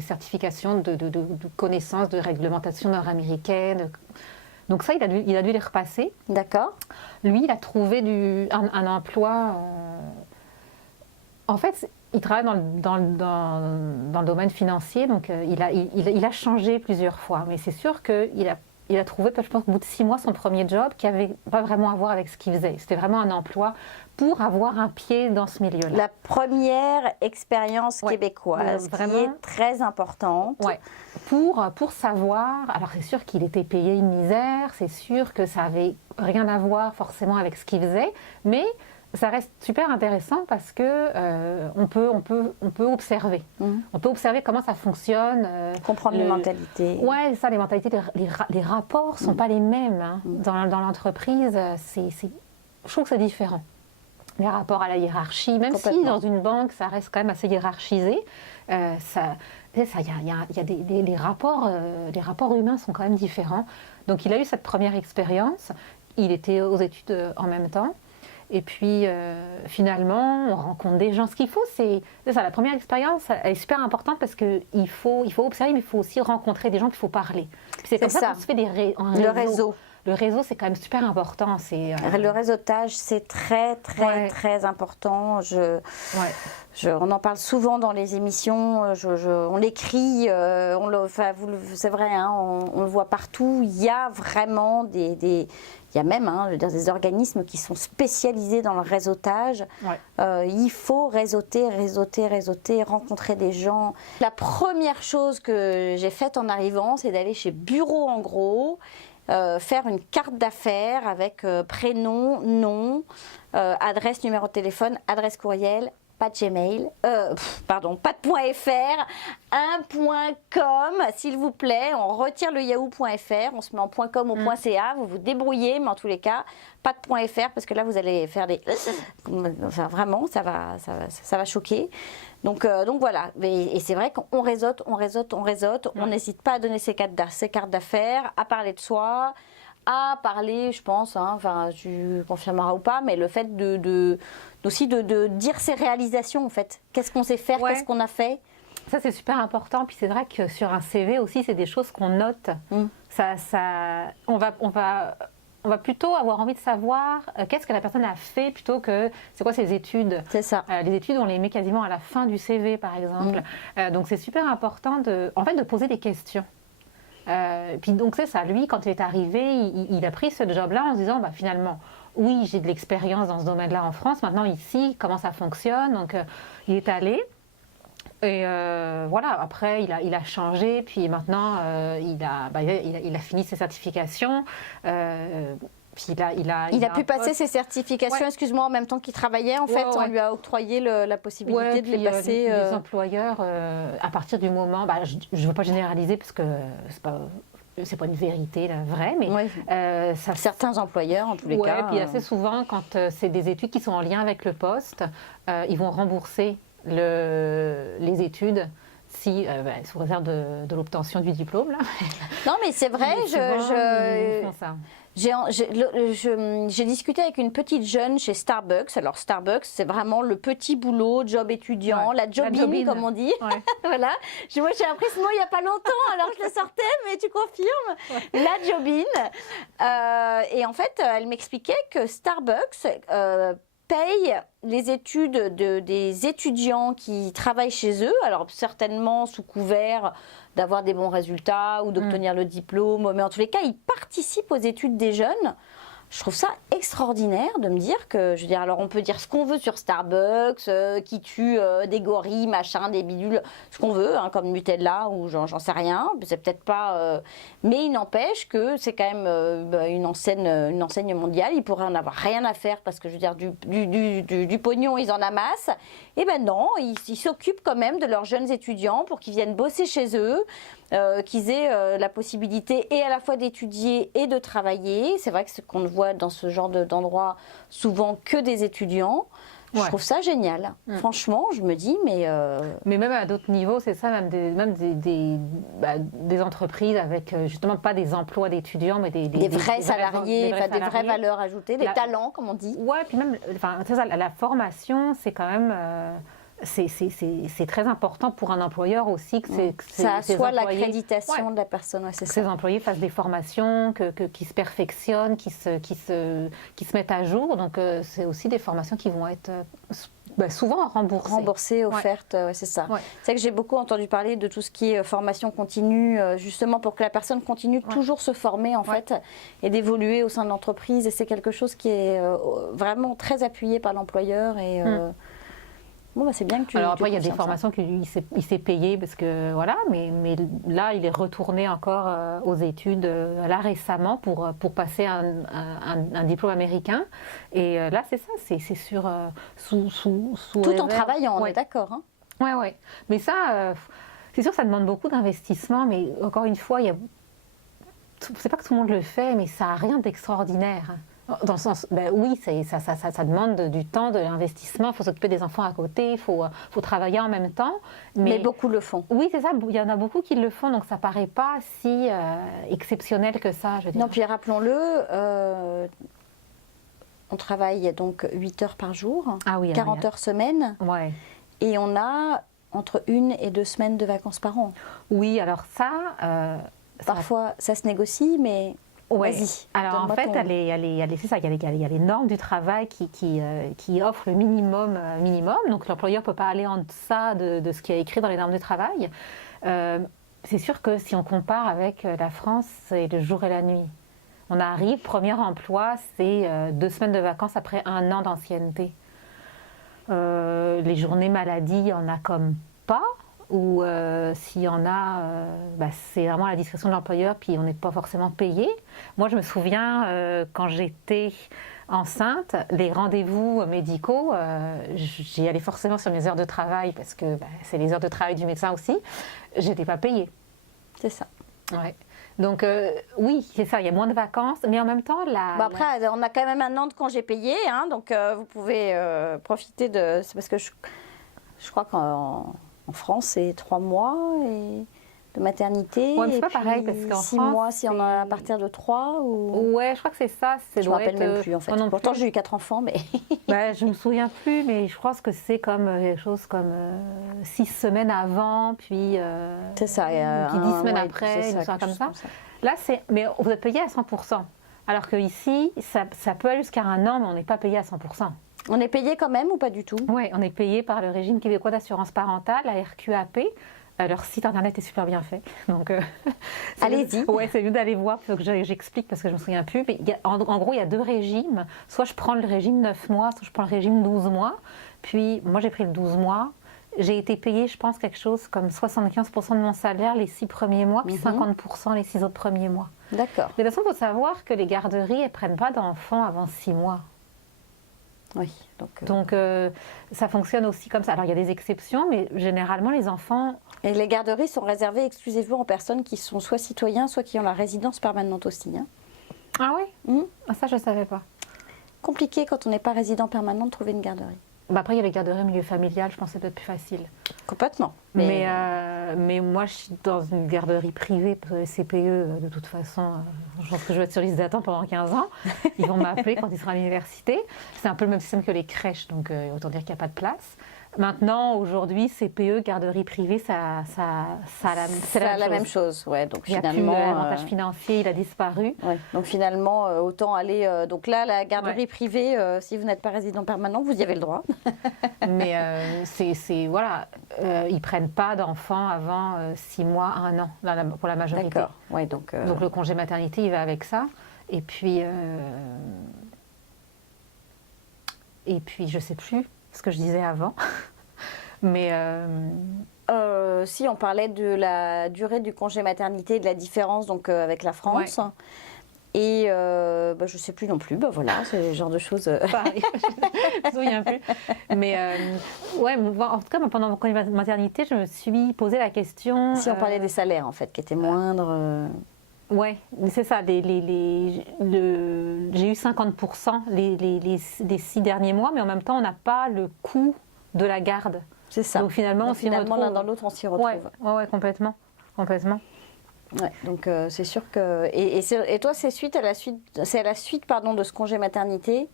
certifications de connaissances de réglementation nord-américaine. Donc ça, il a dû les repasser. D'accord. Lui, il a trouvé un emploi. En fait, il travaille dans le domaine financier, donc il a changé plusieurs fois. Mais c'est sûr qu'il a trouvé, je pense, au bout de 6 mois, son premier job qui n'avait pas vraiment à voir avec ce qu'il faisait. C'était vraiment un emploi pour avoir un pied dans ce milieu-là. La première expérience québécoise, vraiment, qui est très importante. Ouais. Pour savoir, alors c'est sûr qu'il était payé une misère, c'est sûr que ça avait rien à voir forcément avec ce qu'il faisait, mais ça reste super intéressant parce que on peut observer. On peut observer comment ça fonctionne. Comprendre les mentalités. Ouais, ça, les mentalités, les rapports sont pas les mêmes hein. Dans l'entreprise. Je trouve que c'est différent. Les rapports à la hiérarchie, même si dans une banque, ça reste quand même assez hiérarchisé, les rapports humains sont quand même différents. Donc, il a eu cette première expérience. Il était aux études en même temps. Et puis, finalement, on rencontre des gens. Ce qu'il faut, c'est ça, la première expérience, elle est super importante parce qu'il faut observer, mais il faut aussi rencontrer des gens, puis il faut parler. Puis c'est comme ça qu'on se fait le réseau. Le réseau, c'est quand même super important. Le réseautage, c'est très, très, très important. On en parle souvent dans les émissions, on l'écrit, c'est vrai, hein, on le voit partout. Il y a vraiment il y a même des organismes qui sont spécialisés dans le réseautage. Ouais. Il faut réseauter, rencontrer des gens. La première chose que j'ai faite en arrivant, c'est d'aller chez Bureau en Gros, faire une carte d'affaires avec prénom, nom, adresse, numéro de téléphone, adresse courriel, pas de Gmail, pas de .fr, un .com, s'il vous plaît, on retire le yahoo.fr, on se met en .com ou .ca, vous vous débrouillez, mais en tous les cas, pas de .fr, parce que là, vous allez faire des... Enfin, vraiment, ça va choquer. Donc voilà, et c'est vrai qu'on réseaute, on n'hésite pas à donner ses cartes d'affaires, à parler de soi, à parler, je pense, enfin, tu confirmeras ou pas, mais le fait aussi de dire ses réalisations, en fait. Qu'est-ce qu'on sait faire, qu'est-ce qu'on a fait. Ça, c'est super important. Puis c'est vrai que sur un CV aussi, c'est des choses qu'on note. On va plutôt avoir envie de savoir qu'est-ce que la personne a fait plutôt que c'est quoi ses études. C'est ça. Les études, on les met quasiment à la fin du CV, par exemple. Donc c'est super important de poser des questions. Puis donc c'est ça, lui, quand il est arrivé, il a pris ce job-là en se disant, finalement, oui, j'ai de l'expérience dans ce domaine-là en France, maintenant ici, comment ça fonctionne. Donc il est allé, et voilà, après il a changé, puis maintenant il a fini ses certifications. Puis il a pu passer ses certifications, excuse-moi, en même temps qu'il travaillait, en fait, on lui a octroyé la possibilité de les passer. Les employeurs, à partir du moment, je ne veux pas généraliser parce que c'est pas une vérité vraie, mais certains employeurs, en tous les cas. Puis assez souvent, quand c'est des études qui sont en lien avec le poste, ils vont rembourser les études. Sous réserve de l'obtention du diplôme. Là. Non, mais c'est vrai, ils font ça. J'ai discuté avec une petite jeune chez Starbucks. Alors Starbucks, c'est vraiment le petit boulot, job étudiant, la jobine comme on dit. Ouais. Voilà. Moi, j'ai appris ce mot il n'y a pas longtemps, alors je le sortais, mais tu confirmes. Ouais. La jobine. Et en fait, elle m'expliquait que Starbucks paye les études des étudiants qui travaillent chez eux, alors certainement sous couvert d'avoir des bons résultats ou d'obtenir le diplôme, mais en tous les cas, ils participent aux études des jeunes je trouve ça extraordinaire de me dire que, je veux dire, alors on peut dire ce qu'on veut sur Starbucks, qui tue des gorilles, machin, des bidules, ce qu'on veut, hein, comme Nutella ou j'en sais rien, c'est peut-être pas... mais il n'empêche que c'est quand même une enseigne mondiale, ils pourraient en avoir rien à faire parce que, je veux dire, du pognon, ils en amassent. Et ben non, ils s'occupent quand même de leurs jeunes étudiants pour qu'ils viennent bosser chez eux, qu'ils aient la possibilité et à la fois d'étudier et de travailler. C'est vrai que ce qu'on voit dans ce genre d'endroit, souvent que des étudiants. Je trouve ça génial. Franchement, je me dis, mais... Mais même à d'autres niveaux, c'est ça, même des entreprises avec justement pas des emplois d'étudiants, mais des vrais salariés, des vraies salariés. valeurs ajoutées, des talents, comme on dit. Ouais, puis même, c'est ça, la formation, c'est quand même... c'est très important pour un employeur aussi que ça assoit employés, l'accréditation de la personne, c'est que ça. ses employés fassent des formations, qu'ils se perfectionnent, qu'ils se mettent à jour. Donc c'est aussi des formations qui vont être souvent remboursées. Offertes, c'est ça. Ouais. C'est vrai que j'ai beaucoup entendu parler de tout ce qui est formation continue, justement pour que la personne continue toujours se former en fait et d'évoluer au sein de l'entreprise. Et c'est quelque chose qui est vraiment très appuyé par l'employeur et... Bon, c'est bien que tu... Alors après, il y a des formations qu'il s'est payé parce que voilà, mais là, il est retourné encore aux études là récemment pour passer un diplôme américain. Et là, c'est ça, c'est sur sous tout en travaillant, on est d'accord. Hein. Ouais. Mais ça, c'est sûr, ça demande beaucoup d'investissement. Mais encore une fois, c'est pas que tout le monde le fait, mais ça a rien d'extraordinaire. Dans le sens, oui, ça demande du temps, de l'investissement, il faut s'occuper des enfants à côté, il faut travailler en même temps. Mais beaucoup le font. Oui, c'est ça, il y en a beaucoup qui le font, donc ça ne paraît pas si exceptionnel que ça, je veux dire. Non, puis rappelons-le, on travaille donc 8 heures par jour, 40 heures semaine, et on a entre 1 et 2 semaines de vacances par an. Oui, alors ça... Parfois, ça se négocie, mais... Vas-y. Alors en fait, c'est ça, il y a les normes du travail qui offrent le minimum. Donc l'employeur ne peut pas aller en deçà de ce qui est écrit dans les normes du travail. C'est sûr que si on compare avec la France, c'est le jour et la nuit. On arrive, premier emploi, c'est 2 semaines de vacances après 1 an d'ancienneté. Les journées maladie, il n'y en a comme pas. Ou s'il y en a, c'est vraiment à la discrétion de l'employeur, puis on n'est pas forcément payé. Moi, je me souviens, quand j'étais enceinte, les rendez-vous médicaux, j'y allais forcément sur mes heures de travail, parce que c'est les heures de travail du médecin aussi, je n'étais pas payée. C'est ça. Ouais. Donc oui, c'est ça, il y a moins de vacances, mais en même temps... Après, on a quand même 1 an de congé payé, hein, donc vous pouvez profiter de... C'est parce que je crois qu'en France, c'est 3 mois de maternité. Ouais, mais c'est pas puis pareil, parce qu'en 6 France, mois si on en a à partir de 3 ou... Ouais, je crois que c'est ça. Je ne me rappelle même plus, en fait. Pourtant, j'ai eu 4 enfants, mais... Je ne me souviens plus, mais je pense que c'est comme quelque chose comme 6 semaines avant, puis, c'est ça, puis 10 semaines après, une histoire comme ça. Là, mais vous êtes payé à 100%. Alors qu'ici, ça peut aller jusqu'à 1 an, mais on n'est pas payé à 100%. On est payé quand même ou pas du tout? Oui, on est payé par le régime québécois d'assurance parentale, la RQAP. Leur site internet est super bien fait. Donc, allez-y. Ouais, c'est mieux d'aller voir, il faut que j'explique parce que je ne me souviens plus. Mais en gros, il y a 2 régimes. Soit je prends le régime 9 mois, soit je prends le régime 12 mois. Puis, moi, j'ai pris le 12 mois. J'ai été payée, je pense, quelque chose comme 75% de mon salaire les 6 premiers mois, puis 50% les 6 autres premiers mois. D'accord. De toute façon, il faut savoir que les garderies, elles ne prennent pas d'enfants avant 6 mois. Oui. Donc ça fonctionne aussi comme ça. Alors il y a des exceptions, mais généralement les enfants... Et les garderies sont réservées exclusivement aux personnes qui sont soit citoyens, soit qui ont la résidence permanente aussi. Hein. Ah oui Ça je ne savais pas. Compliqué quand on n'est pas résident permanent de trouver une garderie. Après il y a les garderies au milieu familial, je pense que c'est peut-être plus facile. Complètement. Mais moi je suis dans une garderie privée, parce que les CPE de toute façon, je pense que je vais être sur liste d'attente pendant 15 ans. Ils vont m'appeler quand ils seront à l'université. C'est un peu le même système que les crèches, donc autant dire qu'il n'y a pas de place. Maintenant, aujourd'hui, CPE, garderie privée, c'est la même chose. Ouais, donc il n'y a plus l'avantage financier, il a disparu. Ouais, donc finalement, autant aller... donc là, la garderie privée, si vous n'êtes pas résident permanent, vous y avez le droit. Mais voilà, ils ne prennent pas d'enfants avant 6 mois, 1 an, pour la majorité. D'accord. Ouais, donc le congé maternité, il va avec ça. Et puis, je sais plus ce que je disais avant. Mais Si on parlait de la durée du congé maternité, de la différence donc avec la France. Ouais. Et je sais plus non plus. Voilà, c'est le genre de choses. pareil, je me souviens plus. Mais ouais, en tout cas, pendant mon congé maternité, je me suis posé la question. Si on parlait des salaires en fait, qui étaient moindres. Ouais, c'est ça. J'ai eu 50% les 6 derniers mois, mais en même temps, on n'a pas le coût de la garde. C'est ça. Donc finalement, on s'y retrouve. l'un dans l'autre, on s'y retrouve. Ouais, complètement. Ouais, donc c'est sûr que et toi c'est à la suite de ce congé maternité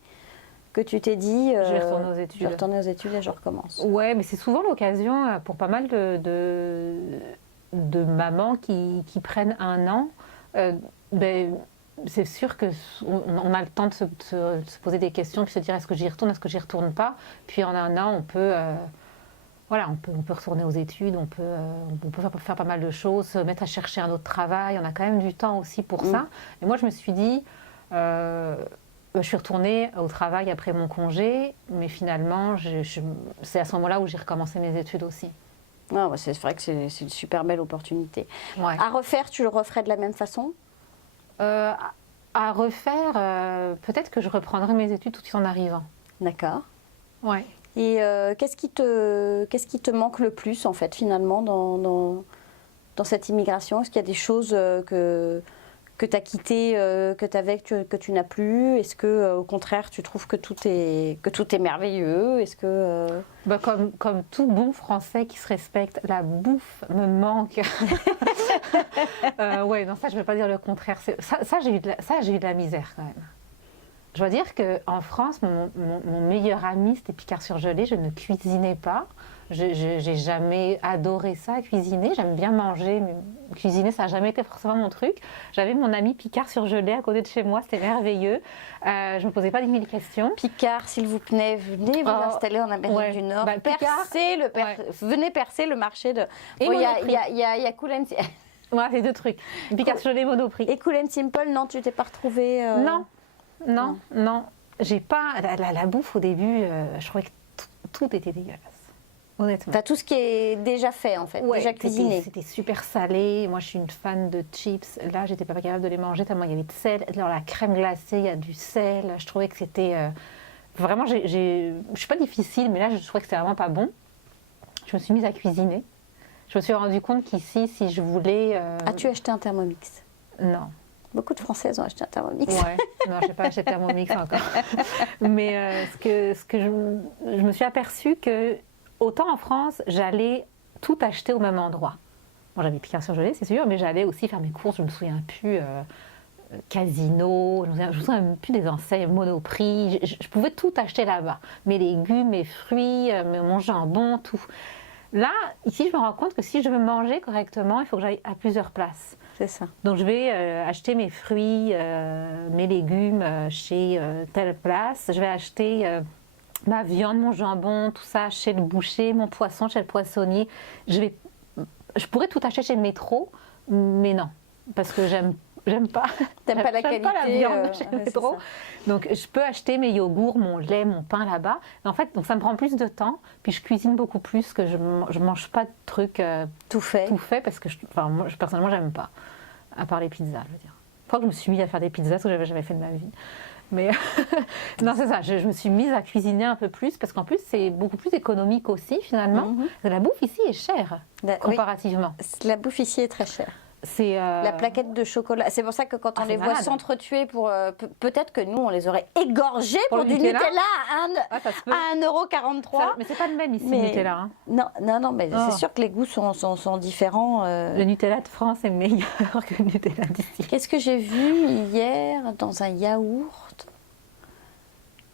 que tu t'es dit Je vais retourner aux études. Je vais retourner aux études et je recommence. Ouais, mais c'est souvent l'occasion pour pas mal de mamans qui prennent un an. C'est sûr qu'on a le temps de se poser des questions, puis se dire est-ce que j'y retourne, est-ce que j'y retourne pas. Puis en un an, on peut retourner aux études, on peut faire pas mal de choses, se mettre à chercher un autre travail. On a quand même du temps aussi pour ça. Et moi, je me suis dit, je suis retournée au travail après mon congé, mais finalement, c'est à ce moment-là où j'ai recommencé mes études aussi. Non, c'est vrai que c'est une super belle opportunité. Ouais. À refaire, tu le referais de la même façon? À refaire, peut-être que je reprendrai mes études tout de suite en arrivant. D'accord. Ouais. Et qu'est-ce qui te manque le plus en fait finalement dans cette immigration? Est-ce qu'il y a des choses que tu as quittées, que tu n'as plus? Est-ce que au contraire tu trouves que tout est merveilleux? Est-ce que comme tout bon Français qui se respecte, la bouffe me manque. Ouais, non, ça je ne vais pas dire le contraire. Ça j'ai eu de la misère quand même. Je dois dire qu'en France, mon meilleur ami, c'était Picard surgelé. Je ne cuisinais pas. Je n'ai jamais adoré ça, cuisiner. J'aime bien manger, mais cuisiner, ça n'a jamais été forcément mon truc. J'avais mon ami Picard surgelé à côté de chez moi. C'était merveilleux. Je ne me posais pas 10 000 questions. Picard, s'il vous plaît, venez vous installer en Amérique du Nord. Venez percer le marché de... Et il y a Cool and... Ouais, c'est 2 trucs. Picard surgelé, Monoprix. Et Cool and Simple, non, tu t'es pas retrouvée Non. J'ai pas... La bouffe, au début, je trouvais que tout était dégueulasse. Honnêtement. T'as tout ce qui est déjà fait, en fait, déjà cuisiné. C'était super salé. Suis une fan de chips. Là, j'étais pas capable de les manger tellement il y avait de sel. Dans la crème glacée, il y a du sel. Je trouvais que c'était... Vraiment, je suis pas difficile, mais là, je trouvais que c'était vraiment pas bon. Je me suis mise à cuisiner. Je me suis rendu compte qu'ici, si je voulais... As-tu acheté un Thermomix? Non. Beaucoup de Françaises ont acheté un Thermomix. Ouais, non, je n'ai pas acheté Thermomix encore. Mais ce que je me suis aperçue que, autant en France, j'allais tout acheter au même endroit. Bon, j'avais Picard surgelé, c'est sûr, mais j'allais aussi faire mes courses, je ne me souviens plus, Casino, je me souviens même plus des enseignes, Monoprix. Je pouvais tout acheter là-bas. Mes légumes, mes fruits, mon jambon, tout. Là, ici, je me rends compte que si je veux manger correctement, il faut que j'aille à plusieurs places. C'est ça. Donc, je vais acheter mes fruits, mes légumes chez telle place. Je vais acheter ma viande, mon jambon, tout ça chez le boucher, mon poisson chez le poissonnier. Je pourrais tout acheter chez le métro, mais non, parce que j'aime pas. T'aimes pas la qualité. Pas la viande chez le métro. Donc, je peux acheter mes yogourts, mon lait, mon pain là-bas. En fait, donc ça me prend plus de temps. Puis, je cuisine beaucoup plus que je mange pas de trucs tout fait parce que moi, personnellement, j'aime pas. À part les pizzas, je veux dire. Je crois que je me suis mise à faire des pizzas, ce que j'avais jamais fait de ma vie. Mais non, c'est ça. Je me suis mise à cuisiner un peu plus parce qu'en plus, c'est beaucoup plus économique aussi, finalement. La bouffe ici est chère, comparativement. Oui. La bouffe ici est très chère. C'est la plaquette de chocolat. C'est pour ça que quand on les voit s'entretuer pour... peut-être que nous, on les aurait égorgés pour du Nutella à 1,43 €. Mais c'est pas le même ici, le Nutella. Hein. Non, mais c'est sûr que les goûts sont différents. Le Nutella de France est meilleur que le Nutella d'ici. Qu'est-ce que j'ai vu hier dans un yaourt?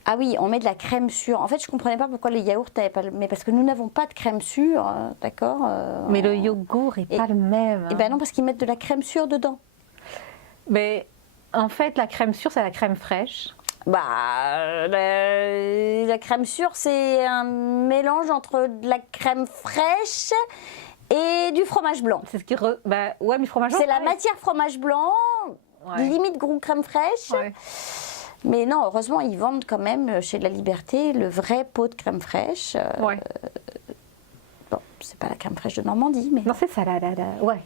Ah oui, on met de la crème sûre. En fait, je ne comprenais pas pourquoi les yaourts n'avaient pas... Mais parce que nous n'avons pas de crème sûre, d'accord mais le yogourt n'est pas le même. Hein. Eh bien non, parce qu'ils mettent de la crème sûre dedans. Mais en fait, la crème sûre, c'est la crème fraîche. La crème sûre, c'est un mélange entre de la crème fraîche et du fromage blanc. C'est ce qui... ouais, mais fromage blanc... C'est la matière fromage blanc... limite goût crème fraîche. Ouais. Mais non, heureusement, ils vendent quand même chez La Liberté le vrai pot de crème fraîche. Ouais. Bon, c'est pas la crème fraîche de Normandie, mais... Non, c'est ça, ouais.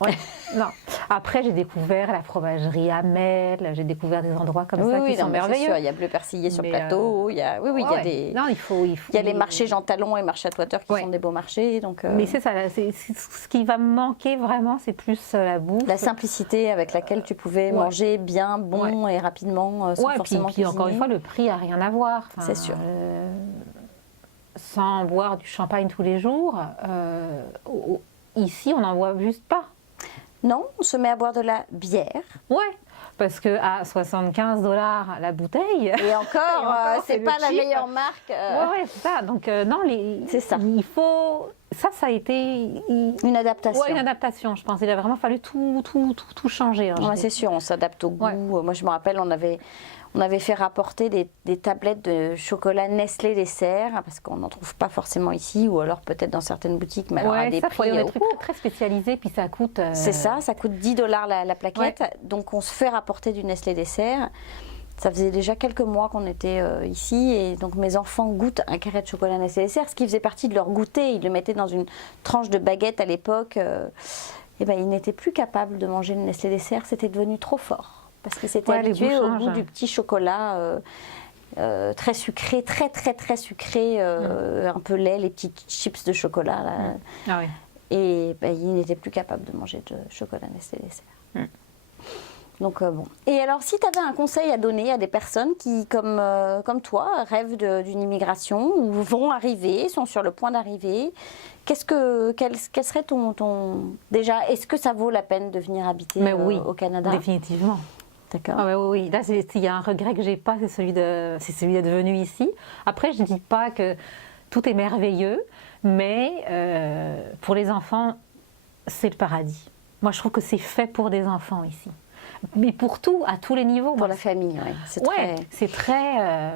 Ouais. Non. Après, j'ai découvert la fromagerie Hamel, j'ai découvert des endroits comme ça qui sont non, mais c'est merveilleux. sûr, il y a Bleu Persillé sur le Mais, plateau, il y a, il y a des... Non, il faut... Il y a les marchés Jean Talon et marché Atwater qui sont des beaux marchés. Donc, Mais c'est ça, ce qui va me manquer vraiment, c'est plus la bouffe. la simplicité avec laquelle tu pouvais manger bien, bon et rapidement, sans forcément puis encore une cuisiner. fois, le prix n'a rien à voir. Enfin, C'est sûr. Sans boire du champagne tous les jours, ici, on n'en voit juste pas. Non, on se met à boire de la bière. Ouais, parce que à 75 $ la bouteille. Et encore, c'est le pas la cheap. meilleure marque. Ouais, c'est ça. Donc non, C'est ça. Il faut. Ça a été Une adaptation. Ouais, une adaptation. Je pense. Il a vraiment fallu tout changer. Ouais, c'est sûr, on s'adapte au goût. Ouais. Moi, je me rappelle, on avait fait rapporter des tablettes de chocolat Nestlé dessert, parce qu'on n'en trouve pas forcément ici, ou alors peut-être dans certaines boutiques, mais alors à des ça, prix... il y a des trucs très spécialisés, puis ça coûte... C'est ça coûte 10 $ la plaquette. Ouais. Donc on se fait rapporter du Nestlé dessert. Ça faisait déjà quelques mois qu'on était ici, et donc mes enfants goûtent un carré de chocolat Nestlé dessert, ce qui faisait partie de leur goûter. Ils le mettaient dans une tranche de baguette à l'époque. Et ben, ils n'étaient plus capables de manger le Nestlé dessert, c'était devenu trop fort. Parce qu'ils s'étaient habitués au goût du petit chocolat très sucré, très sucré, un peu laid, les petites chips de chocolat. Là. Ah oui. Et ben, ils n'étaient plus capables de manger de chocolat Nestlé dessert. Donc bon. Et alors, si tu avais un conseil à donner à des personnes qui, comme toi, rêvent d'une immigration ou vont arriver, sont sur le point d'arriver, quel serait ton... Déjà, est-ce que ça vaut la peine de venir habiter au Canada ? Définitivement. D'accord. Ah oui. Là, s'il y a un regret que j'ai pas, c'est celui d'être venu ici. Après, je dis pas que tout est merveilleux, mais pour les enfants, c'est le paradis. Moi, je trouve que c'est fait pour des enfants ici. Mais pour tout, à tous les niveaux. Pour la famille, oui. C'est très...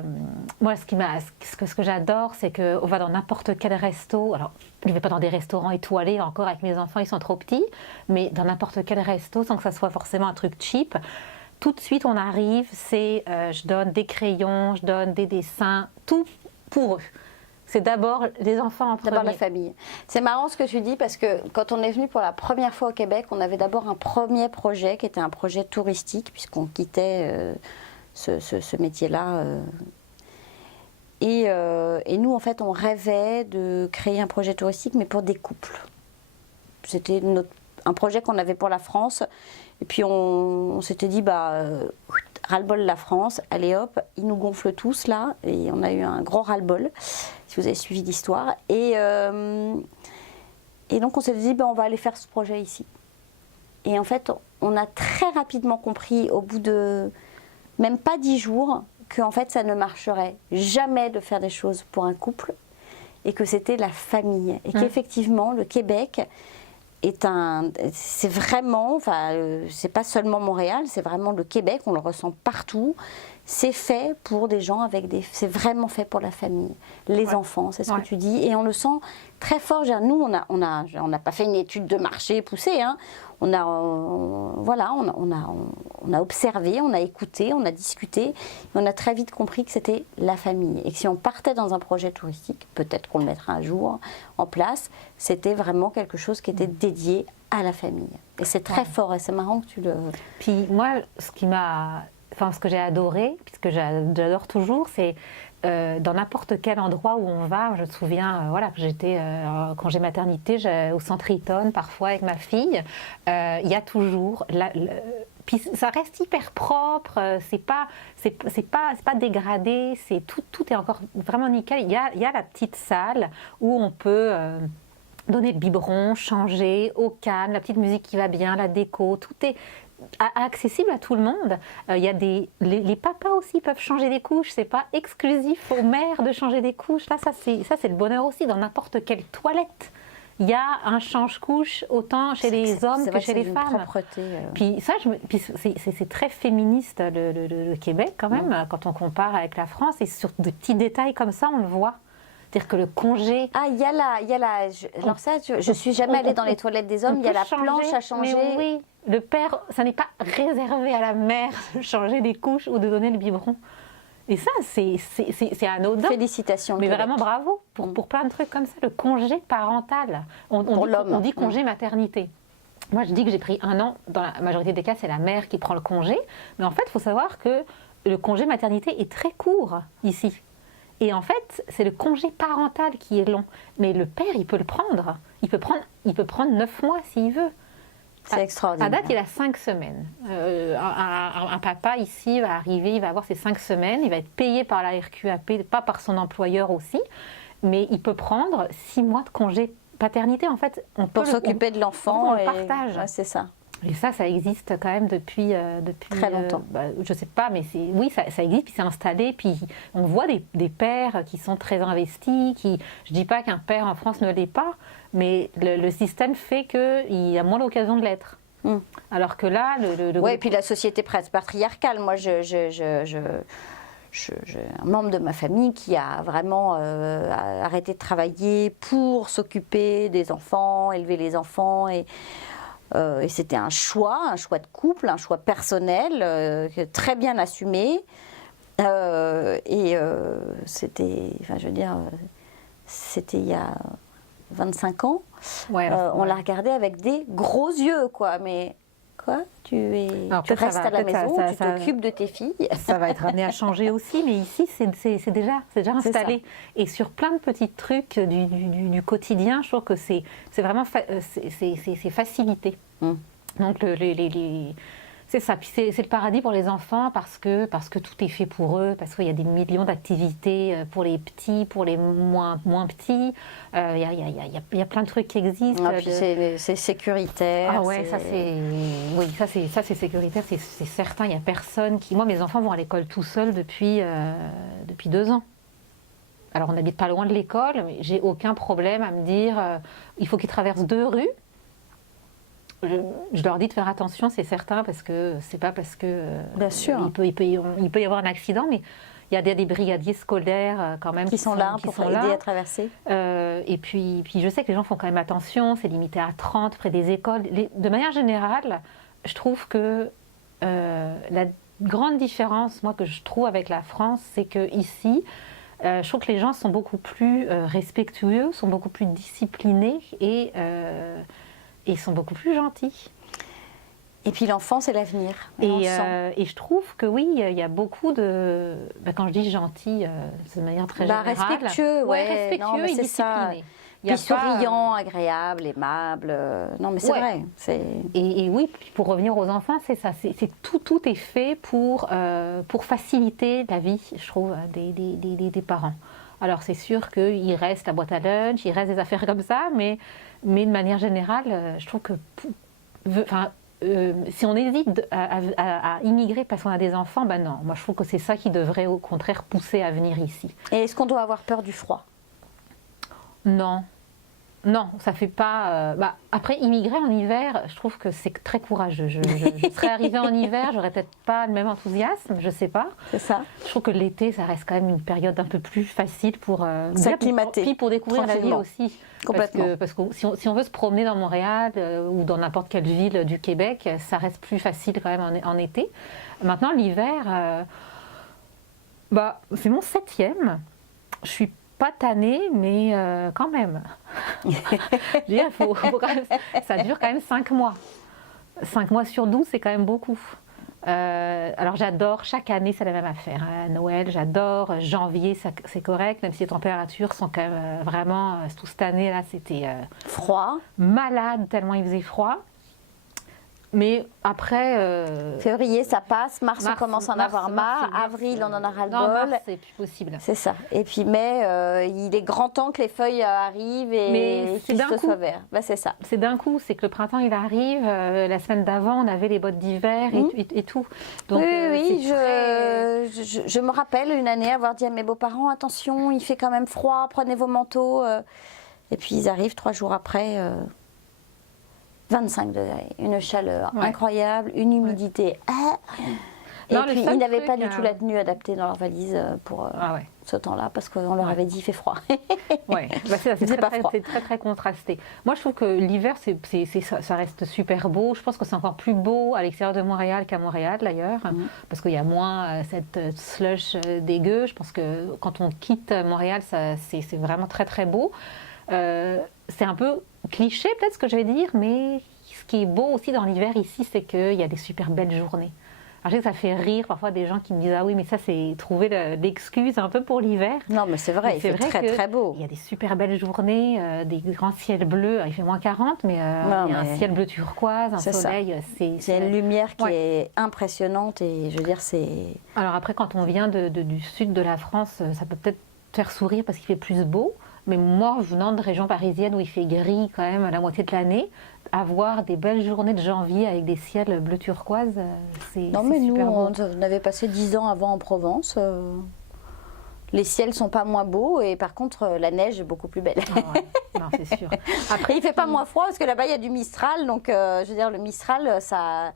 moi, ce que j'adore, c'est qu'on va dans n'importe quel resto. Alors, je ne vais pas dans des restaurants étoilés encore avec mes enfants, ils sont trop petits. Mais dans n'importe quel resto, sans que ça soit forcément un truc cheap, tout de suite, on arrive, je donne des crayons, je donne des dessins, tout pour eux. C'est d'abord les enfants en premier. D'abord la famille. C'est marrant ce que tu dis parce que quand on est venu pour la première fois au Québec, on avait d'abord un premier projet qui était un projet touristique puisqu'on quittait ce métier-là. Et nous, en fait, on rêvait de créer un projet touristique mais pour des couples. C'était un projet qu'on avait pour la France. Et puis on s'était dit, ras-le-bol la France, allez hop, ils nous gonflent tous là. Et on a eu un gros ras-le-bol, si vous avez suivi l'histoire. Et donc on s'est dit, on va aller faire ce projet ici. Et en fait, on a très rapidement compris, au bout de même pas 10 jours, qu'en fait ça ne marcherait jamais de faire des choses pour un couple. Et que c'était la famille. Et qu'effectivement, le Québec... c'est vraiment, c'est pas seulement Montréal, c'est vraiment le Québec, on le ressent partout. C'est fait pour des gens c'est vraiment fait pour la famille, les enfants, c'est ce que tu dis, et on le sent très fort. Nous, on n'a pas fait une étude de marché poussée, hein. On a observé, on a écouté, on a discuté, et on a très vite compris que c'était la famille. Et que si on partait dans un projet touristique, peut-être qu'on le mettra un jour en place, c'était vraiment quelque chose qui était dédié à la famille. Et c'est très fort, et c'est marrant que tu le... Puis moi, ce que j'ai adoré, puisque j'adore toujours, c'est dans n'importe quel endroit où on va. Je me souviens, que j'étais en congé maternité au centre Eaton, parfois avec ma fille. Il y a toujours... puis ça reste hyper propre, c'est pas dégradé, tout est encore vraiment nickel. Il y a la petite salle où on peut... donner le biberon, changer, au calme, la petite musique qui va bien, la déco, tout est accessible à tout le monde. Il y a les papas aussi peuvent changer des couches, c'est pas exclusif aux mères de changer des couches. Là, ça c'est le bonheur aussi. Dans n'importe quelle toilette, il y a un change-couche autant chez les hommes que chez les femmes. Propreté, Puis ça, c'est très féministe le Québec quand même, quand on compare avec la France. Et sur des petits détails comme ça, on le voit. C'est-à-dire que le congé... Ah, il y a la... Alors ça, je suis jamais allée dans les toilettes des hommes. Il y a la planche à changer. Mais oui, le père, ça n'est pas réservé à la mère de changer les couches ou de donner le biberon. Et ça, c'est anodin. Félicitations. Mais Québec. vraiment bravo pour plein de trucs comme ça. Le congé parental. Pour l'homme. On dit congé maternité. Moi, je dis que j'ai pris 1 an. Dans la majorité des cas, c'est la mère qui prend le congé. Mais en fait, il faut savoir que le congé maternité est très court ici. Et en fait, c'est le congé parental qui est long. Mais le père, il peut le prendre. Il peut prendre 9 mois s'il veut. C'est extraordinaire. À date, il a 5 semaines. Un papa ici va arriver, il va avoir ses 5 semaines, il va être payé par la RQAP, pas par son employeur aussi, mais il peut prendre 6 mois de congé paternité. En fait, pour s'occuper de l'enfant. On le partage. Ouais, c'est ça. Et ça existe quand même depuis très longtemps. Je sais pas, mais oui, ça existe, puis c'est installé, puis on voit des pères qui sont très investis, je dis pas qu'un père en France ne l'est pas, mais le système fait qu'il a moins l'occasion de l'être. Alors que là, Oui, et puis la société patriarcale, moi, j'ai un membre de ma famille qui a vraiment arrêté de travailler pour s'occuper des enfants, élever les enfants, et c'était un choix de couple, un choix personnel, très bien assumé. C'était, enfin, je veux dire, c'était il y a 25 ans. Ouais, on l'a regardé avec des gros yeux, quoi. Mais quoi, tu restes à la maison, tu t'occupes de tes filles. Ça va être amené à changer aussi, mais ici, c'est déjà installé. Et sur plein de petits trucs du quotidien, je trouve que c'est vraiment c'est facilité. Donc, c'est ça. Puis c'est le paradis pour les enfants parce que tout est fait pour eux, parce qu'il y a des millions d'activités pour les petits, pour les moins petits. Il y a plein de trucs qui existent. Ah, puis c'est sécuritaire. Ah ouais, ça c'est sécuritaire, c'est certain. Il n'y a personne qui... Moi, mes enfants vont à l'école tout seuls depuis 2 ans. Alors, on n'habite pas loin de l'école, mais j'ai aucun problème à me dire il faut qu'ils traversent 2 rues. Je leur dis de faire attention, c'est certain, parce que c'est pas parce que bien sûr. Il peut y avoir un accident, mais il y a des brigadiers scolaires quand même qui sont là pour aider à traverser. Et puis je sais que les gens font quand même attention, c'est limité à 30 près des écoles. De manière générale, je trouve que la grande différence, moi, que je trouve avec la France, c'est que ici, je trouve que les gens sont beaucoup plus respectueux, sont beaucoup plus disciplinés et ils sont beaucoup plus gentils. Et puis l'enfant, c'est l'avenir. Et je trouve que oui, il y a beaucoup de... quand je dis gentil, c'est de manière très générale. Respectueux, respectueux et discipliné. Puis souriant, agréable, aimable. Non, mais c'est vrai. Et oui, pour revenir aux enfants, c'est ça. Tout est fait pour faciliter la vie, je trouve, des parents. Alors c'est sûr qu'il reste la boîte à lunch, il reste des affaires comme ça, mais de manière générale, je trouve que... si on hésite à immigrer parce qu'on a des enfants, ben non. Moi, je trouve que c'est ça qui devrait, au contraire, pousser à venir ici. Et est-ce qu'on doit avoir peur du froid ? Non. Non, ça fait pas... après, immigrer en hiver, je trouve que c'est très courageux. Je serais arrivée en hiver, j'aurais peut-être pas le même enthousiasme, je sais pas. C'est ça. Je trouve que l'été, ça reste quand même une période un peu plus facile pour... s'acclimater. Puis pour découvrir la ville aussi. Complètement. Parce que si on veut se promener dans Montréal ou dans n'importe quelle ville du Québec, ça reste plus facile quand même en été. Maintenant, l'hiver, c'est mon 7e. Je suis pas tannée, mais quand même. Faut quand même. Ça dure quand même 5 mois. 5 mois sur 12, c'est quand même beaucoup. Alors j'adore, chaque année c'est la même affaire. Noël, j'adore. Janvier, c'est correct, même si les températures sont quand même vraiment... Toute cette année là, c'était... froid. Malade, tellement il faisait froid. Mais après... Février, ça passe. Mars, on commence à en avoir marre. Avril, on en a ras-le-bol. Mars, c'est plus possible. C'est ça. Et puis mai, il est grand temps que les feuilles arrivent et qu'il soit vert. C'est ça. C'est d'un coup. C'est que le printemps, il arrive. La semaine d'avant, on avait les bottes d'hiver et tout. Donc, oui. Je me rappelle une année avoir dit à mes beaux-parents, attention, il fait quand même froid, prenez vos manteaux. Et puis ils arrivent 3 jours après... 25 degrés, une chaleur incroyable, une humidité. Et Non, le puis, seul ils n'avaient truc, pas du tout la tenue adaptée dans leur valise pour Ah ouais. ce temps-là, parce qu'on leur avait dit il fait froid. Ouais, bah c'est faisait pas froid. très contrasté. Moi, je trouve que l'hiver, ça reste super beau. Je pense que c'est encore plus beau à l'extérieur de Montréal qu'à Montréal, d'ailleurs, parce qu'il y a moins cette slush dégueu. Je pense que quand on quitte Montréal, c'est vraiment très beau. C'est un peu cliché, peut-être, ce que je vais dire, mais ce qui est beau aussi dans l'hiver ici, c'est qu'il y a des super belles journées. Alors, je sais que ça fait rire parfois des gens qui me disent « Ah oui, mais ça, c'est trouver l'excuse un peu pour l'hiver. » Non, mais c'est vrai, il fait très beau. Il y a des super belles journées, des grands ciels bleus. Il fait moins 40, mais il y a un ciel bleu turquoise, un soleil. C'est une lumière qui est impressionnante et je veux dire, c'est... Alors après, quand on vient du sud de la France, ça peut peut-être faire sourire parce qu'il fait plus beau. Mais moi, venant de région parisienne où il fait gris quand même à la moitié de l'année, avoir des belles journées de janvier avec des ciels bleu turquoise, c'est Non, mais nous, super beau. on avait passé 10 ans avant en Provence. Les ciels sont pas moins beaux et par contre, la neige est beaucoup plus belle. Ah ouais. Non, c'est sûr. Après, il fait pas moins froid parce que là-bas, il y a du Mistral. Donc, je veux dire, le Mistral, ça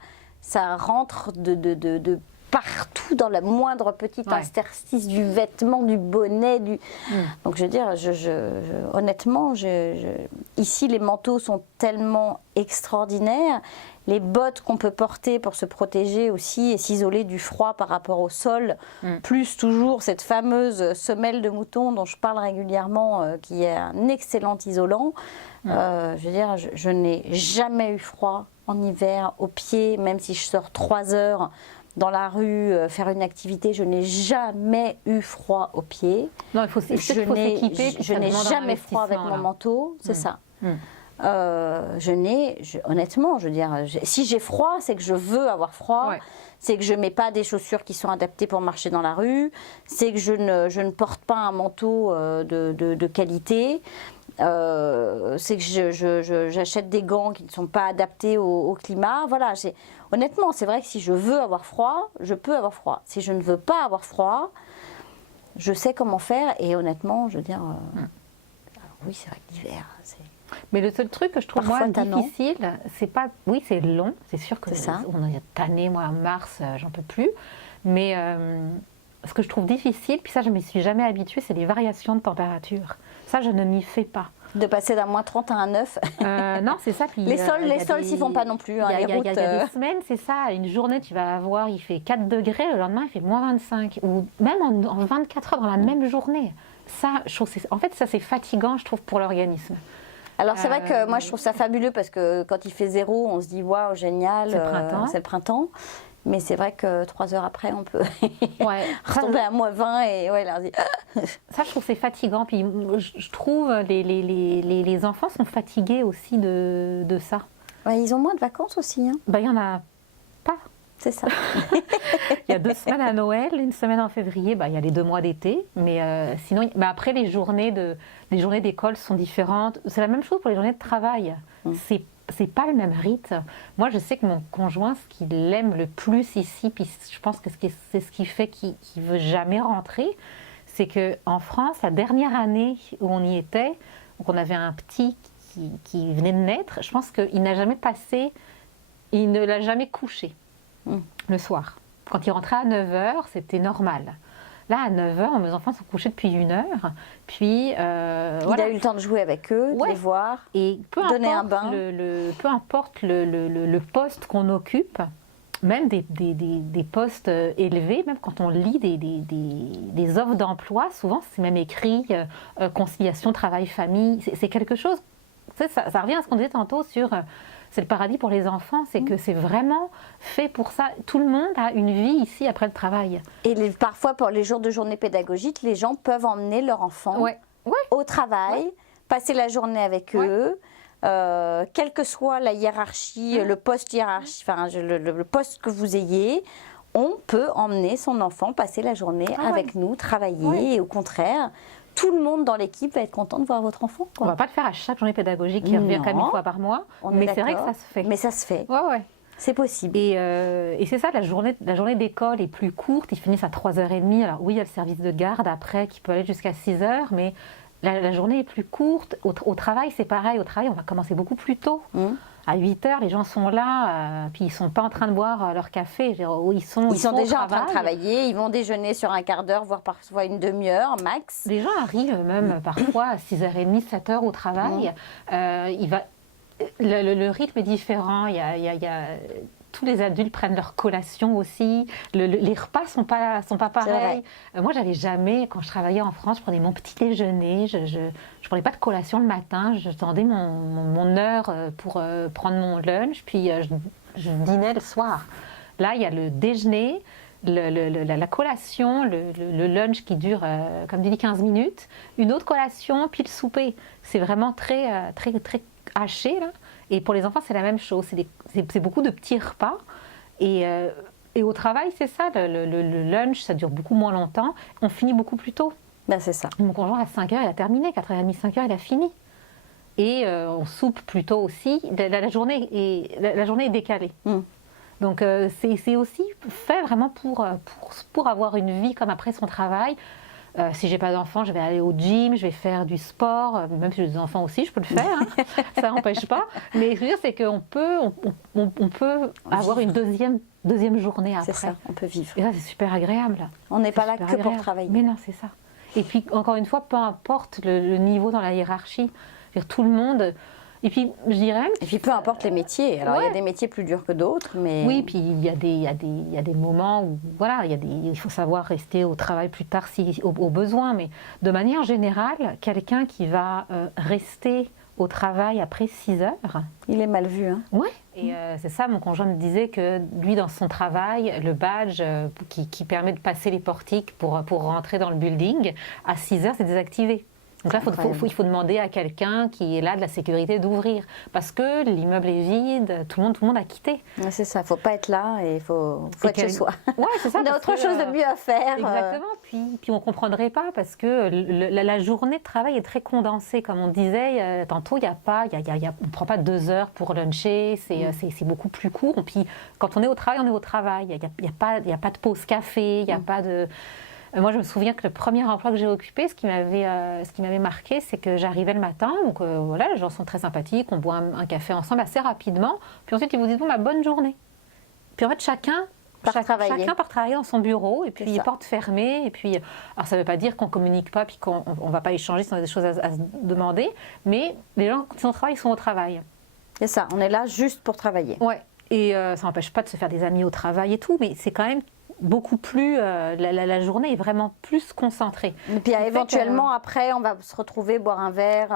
rentre de partout dans la moindre petite interstice du vêtement, du bonnet. Donc je veux dire, honnêtement, ici les manteaux sont tellement extraordinaires. Les bottes qu'on peut porter pour se protéger aussi et s'isoler du froid par rapport au sol, plus toujours cette fameuse semelle de mouton dont je parle régulièrement, qui est un excellent isolant. Je veux dire, je n'ai jamais eu froid en hiver aux pieds, même si je sors 3 heures dans la rue, faire une activité, je n'ai jamais eu froid aux pieds. Non, il faut s'équiper. Je n'ai jamais froid avec mon manteau, c'est ça. Honnêtement, je veux dire, si j'ai froid, c'est que je veux avoir froid. Ouais. C'est que je ne mets pas des chaussures qui sont adaptées pour marcher dans la rue. C'est que je ne porte pas un manteau de qualité. C'est que j'achète des gants qui ne sont pas adaptés au climat. Voilà, honnêtement, c'est vrai que si je veux avoir froid, je peux avoir froid. Si je ne veux pas avoir froid, je sais comment faire. Et honnêtement, je veux dire, oui, c'est vrai que l'hiver, c'est... Mais le seul truc que je trouve moi difficile, c'est pas... Oui, c'est long, c'est sûr que on a tanné, moi, en mars, j'en peux plus. Mais ce que je trouve difficile, puis ça, je ne m'y suis jamais habituée, c'est les variations de température. Ça, je ne m'y fais pas. De passer d'un -30 à un 9 non, c'est ça. Puis, les sols s'y font pas non plus. Il y a des semaines, c'est ça. Une journée, tu vas avoir, il fait 4 degrés, le lendemain, il fait -25. Ou même en 24 heures dans la même journée. Ça, je trouve, en fait, ça, c'est fatigant, je trouve, pour l'organisme. Alors, c'est vrai que moi, je trouve ça fabuleux parce que quand il fait 0, on se dit, waouh, génial, c'est le printemps. Mais c'est vrai que 3 heures après, on peut retomber à -20 et là, on dit... Ça, je trouve c'est fatigant. Puis je trouve les enfants sont fatigués aussi de ça. Ouais, ils ont moins de vacances aussi. Hein. Ben, il n'y en a pas. C'est ça. Il y a 2 semaines à Noël, 1 semaine en février. Ben, il y a les 2 mois d'été. Mais sinon, après, les journées d'école sont différentes. C'est la même chose pour les journées de travail. C'est pas le même rythme. Moi, je sais que mon conjoint, ce qu'il aime le plus ici, puis je pense que c'est ce qui fait qu'il veut jamais rentrer, c'est qu'en France, la dernière année où on y était, où on avait un petit qui venait de naître, je pense qu'il n'a jamais passé, il ne l'a jamais couché le soir. Quand il rentrait à 9h, c'était normal. Là, à 9h, mes enfants sont couchés depuis 1 heure. Puis, il a eu le temps de jouer avec eux, de les voir, et donner un bain. Peu importe le poste qu'on occupe, même des postes élevés, même quand on lit des offres d'emploi, souvent c'est même écrit conciliation travail-famille. C'est quelque chose, ça revient à ce qu'on disait tantôt sur... c'est le paradis pour les enfants, c'est que c'est vraiment fait pour ça. Tout le monde a une vie ici après le travail. Et parfois, pour les jours de journée pédagogique, les gens peuvent emmener leur enfant au travail, passer la journée avec eux, quelle que soit la hiérarchie, le poste hiérarchie, enfin, le poste que vous ayez, on peut emmener son enfant passer la journée avec nous, travailler, et au contraire... Tout le monde dans l'équipe va être content de voir votre enfant. Quoi. On ne va pas le faire à chaque journée pédagogique qui revient quand même 1 fois par mois, mais c'est vrai que ça se fait. Mais ça se fait. Ouais. C'est possible. Et c'est ça, la journée d'école est plus courte, ils finissent à 3h30. Alors oui, il y a le service de garde après qui peut aller jusqu'à 6h, mais la journée est plus courte. Au travail, c'est pareil. Au travail, on va commencer beaucoup plus tôt. À 8h, les gens sont là, puis ils ne sont pas en train de boire leur café. Je veux dire, ils sont déjà en train de travailler, ils vont déjeuner sur un quart d'heure, voire parfois une demi-heure max. Les gens arrivent même parfois à 6h30, 7h au travail. Le rythme est différent. Tous les adultes prennent leur collation aussi. Les repas sont pas pareils. Moi, j'avais jamais, quand je travaillais en France, je prenais mon petit déjeuner. Je prenais pas de collation le matin. J'attendais mon heure pour prendre mon lunch. Puis je dînais le soir. Là, il y a le déjeuner, la collation, le lunch qui dure, comme tu dis, 15 minutes. Une autre collation, puis le souper. C'est vraiment très haché, là. Et pour les enfants, c'est la même chose. C'est beaucoup de petits repas. Et au travail, c'est ça. Le lunch, ça dure beaucoup moins longtemps. On finit beaucoup plus tôt. Ben, c'est ça. Mon conjoint, à 5h, il a terminé. 4h30, 5h, il a fini. Et on soupe plus tôt aussi. La journée est décalée. Donc, c'est aussi fait vraiment pour avoir une vie comme après son travail. Si j'ai pas d'enfants, je vais aller au gym, je vais faire du sport. Même si j'ai des enfants aussi, je peux le faire. Hein. Ça n'empêche pas. Mais ce que je veux dire, c'est qu'on peut, on peut avoir une deuxième journée après. C'est ça, on peut vivre. Et ça, c'est super agréable. On n'est pas là que pour travailler. Mais non, c'est ça. Et puis, encore une fois, peu importe le niveau dans la hiérarchie. Je veux dire, tout le monde... Et puis, je dirais... Et puis, peu importe les métiers. Alors, il y a des métiers plus durs que d'autres, mais... Oui, puis il y a des moments où, voilà, il faut savoir rester au travail plus tard au besoin. Mais de manière générale, quelqu'un qui va rester au travail après 6 heures... Il est mal vu, hein. Oui. Et c'est ça, mon conjoint me disait que lui, dans son travail, le badge qui permet de passer les portiques pour rentrer dans le building, à 6 heures, c'est désactivé. Donc là, il faut demander à quelqu'un qui est là de la sécurité d'ouvrir. Parce que l'immeuble est vide, tout le monde a quitté. Ouais, c'est ça, il ne faut pas être là et il faut être chez soi. Ouais, c'est ça. On a autre chose de mieux à faire. Exactement. Puis on ne comprendrait pas parce que la journée de travail est très condensée. Comme on disait tantôt, on ne prend pas 2 heures pour luncher, c'est beaucoup plus court. Puis quand on est au travail, on est au travail. Il n'y a pas de pause café, il n'y a pas de... Moi, je me souviens que le premier emploi que j'ai occupé, ce qui m'avait marqué, c'est que j'arrivais le matin, donc voilà, les gens sont très sympathiques, on boit un café ensemble assez rapidement, puis ensuite ils vous disent bon, bah, bonne journée. Puis en fait, chacun part travailler dans son bureau, et puis les portes fermées, et puis alors ça ne veut pas dire qu'on communique pas, puis qu'on ne va pas échanger si on a des choses à se demander, mais les gens quand ils sont au travail, ils sont au travail. C'est ça, on est là juste pour travailler. Ouais. Et ça n'empêche pas de se faire des amis au travail et tout, mais c'est quand même beaucoup plus, la journée est vraiment plus concentrée. Et puis éventuellement après on va se retrouver boire un verre,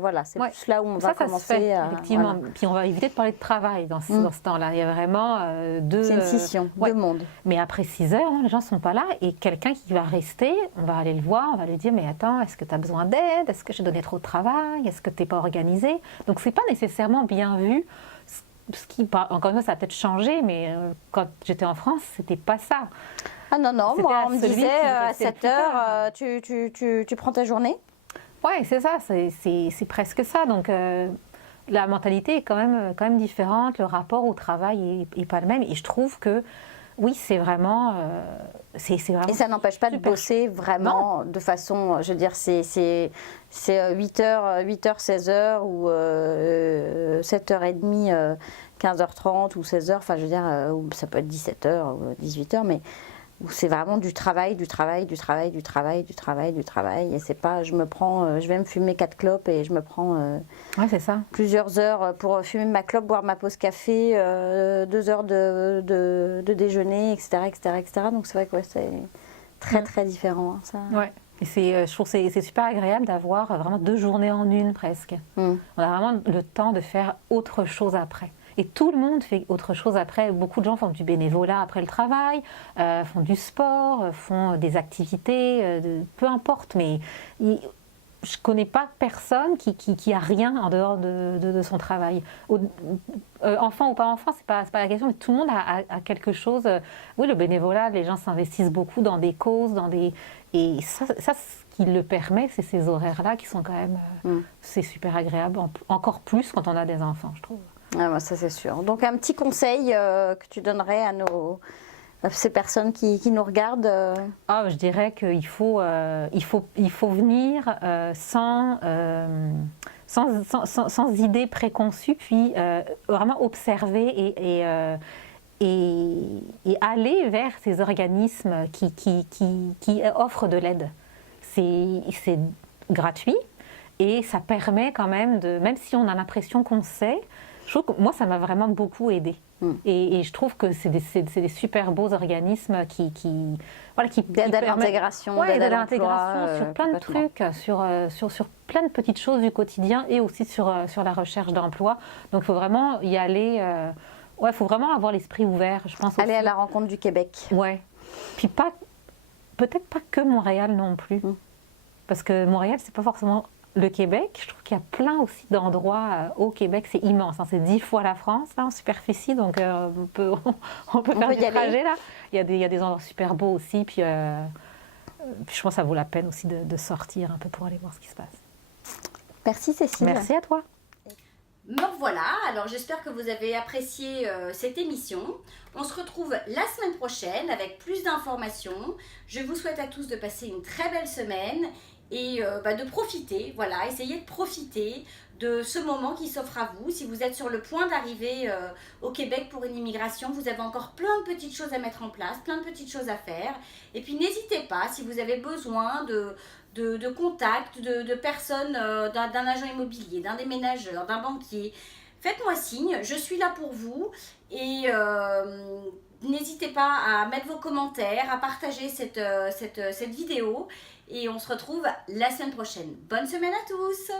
voilà, c'est plus là où on va commencer. Ça se fait, effectivement. Voilà. Puis on va éviter de parler de travail dans ce temps-là. Il y a vraiment deux... C'est une scission, deux mondes. Mais après 6 heures, les gens ne sont pas là et quelqu'un qui va rester, on va aller le voir, on va lui dire mais attends, est-ce que tu as besoin d'aide? Est-ce que j'ai donné trop de travail? Est-ce que tu n'es pas organisé? Donc c'est pas nécessairement bien vu. Encore une fois, ça a peut-être changé, mais quand j'étais en France, c'était pas ça. Ah non, moi, on me disait à 7 heures, tu prends ta journée? Oui, c'est ça, c'est presque ça. Donc, la mentalité est quand même différente, le rapport au travail est pas le même. Et je trouve que, oui, c'est vraiment... c'est vraiment et ça n'empêche pas de bosser vraiment de façon, je veux dire, c'est 8h, 16h ou 7h30, 15h30 ou 16h, enfin je veux dire, ça peut être 17h ou 18h, mais où c'est vraiment du travail. Et c'est pas, je vais me fumer 4 clopes et je me prends c'est ça. Plusieurs heures pour fumer ma clope, boire ma pause café, 2 heures de déjeuner, etc. Donc c'est vrai que c'est très différent. Ça. Ouais. Et je trouve que c'est super agréable d'avoir vraiment 2 journées en une presque. On a vraiment le temps de faire autre chose après. Et tout le monde fait autre chose après. Beaucoup de gens font du bénévolat après le travail, font du sport, font des activités, peu importe. Mais je ne connais pas personne qui a rien en dehors de son travail. Enfant ou pas enfant, c'est pas la question, mais tout le monde a quelque chose. Oui, le bénévolat, les gens s'investissent beaucoup dans des causes, et ça, ce qui le permet, c'est ces horaires-là qui sont quand même... C'est super agréable, encore plus quand on a des enfants, je trouve. Ah, ça c'est sûr. Donc un petit conseil que tu donnerais à ces personnes qui nous regardent Je dirais qu'il faut venir sans sans idée préconçue, puis vraiment observer et aller vers ces organismes qui offrent de l'aide. C'est gratuit et ça permet quand même même si on a l'impression qu'on sait, je trouve que moi ça m'a vraiment beaucoup aidé. Et je trouve que c'est des super beaux organismes qui D'aide à l'intégration, ouais, d'aide à l'intégration sur plein de trucs, sur plein de petites choses du quotidien et aussi sur la recherche d'emploi. Donc il faut vraiment y aller, il faut vraiment avoir l'esprit ouvert, je pense. Aller aussi. à la rencontre du Québec. Ouais. Puis peut-être pas que Montréal non plus. Parce que Montréal, c'est pas forcément le Québec. Je trouve qu'il y a plein aussi d'endroits au Québec. C'est immense. Hein. C'est 10 fois la France là, en superficie. Donc on peut faire du trajet là. Il y a des endroits super beaux aussi. Puis je pense que ça vaut la peine aussi de sortir un peu pour aller voir ce qui se passe. Merci Cécile. Merci à toi. Me voilà, alors j'espère que vous avez apprécié cette émission. On se retrouve la semaine prochaine avec plus d'informations. Je vous souhaite à tous de passer une très belle semaine et de profiter, voilà, essayez de profiter de ce moment qui s'offre à vous. Si vous êtes sur le point d'arriver au Québec pour une immigration, vous avez encore plein de petites choses à mettre en place, plein de petites choses à faire. Et puis n'hésitez pas, si vous avez besoin de contacts, de personnes, d'un agent immobilier, d'un déménageur, d'un banquier, faites-moi signe, je suis là pour vous et n'hésitez pas à mettre vos commentaires, à partager cette vidéo et on se retrouve la semaine prochaine. Bonne semaine à tous!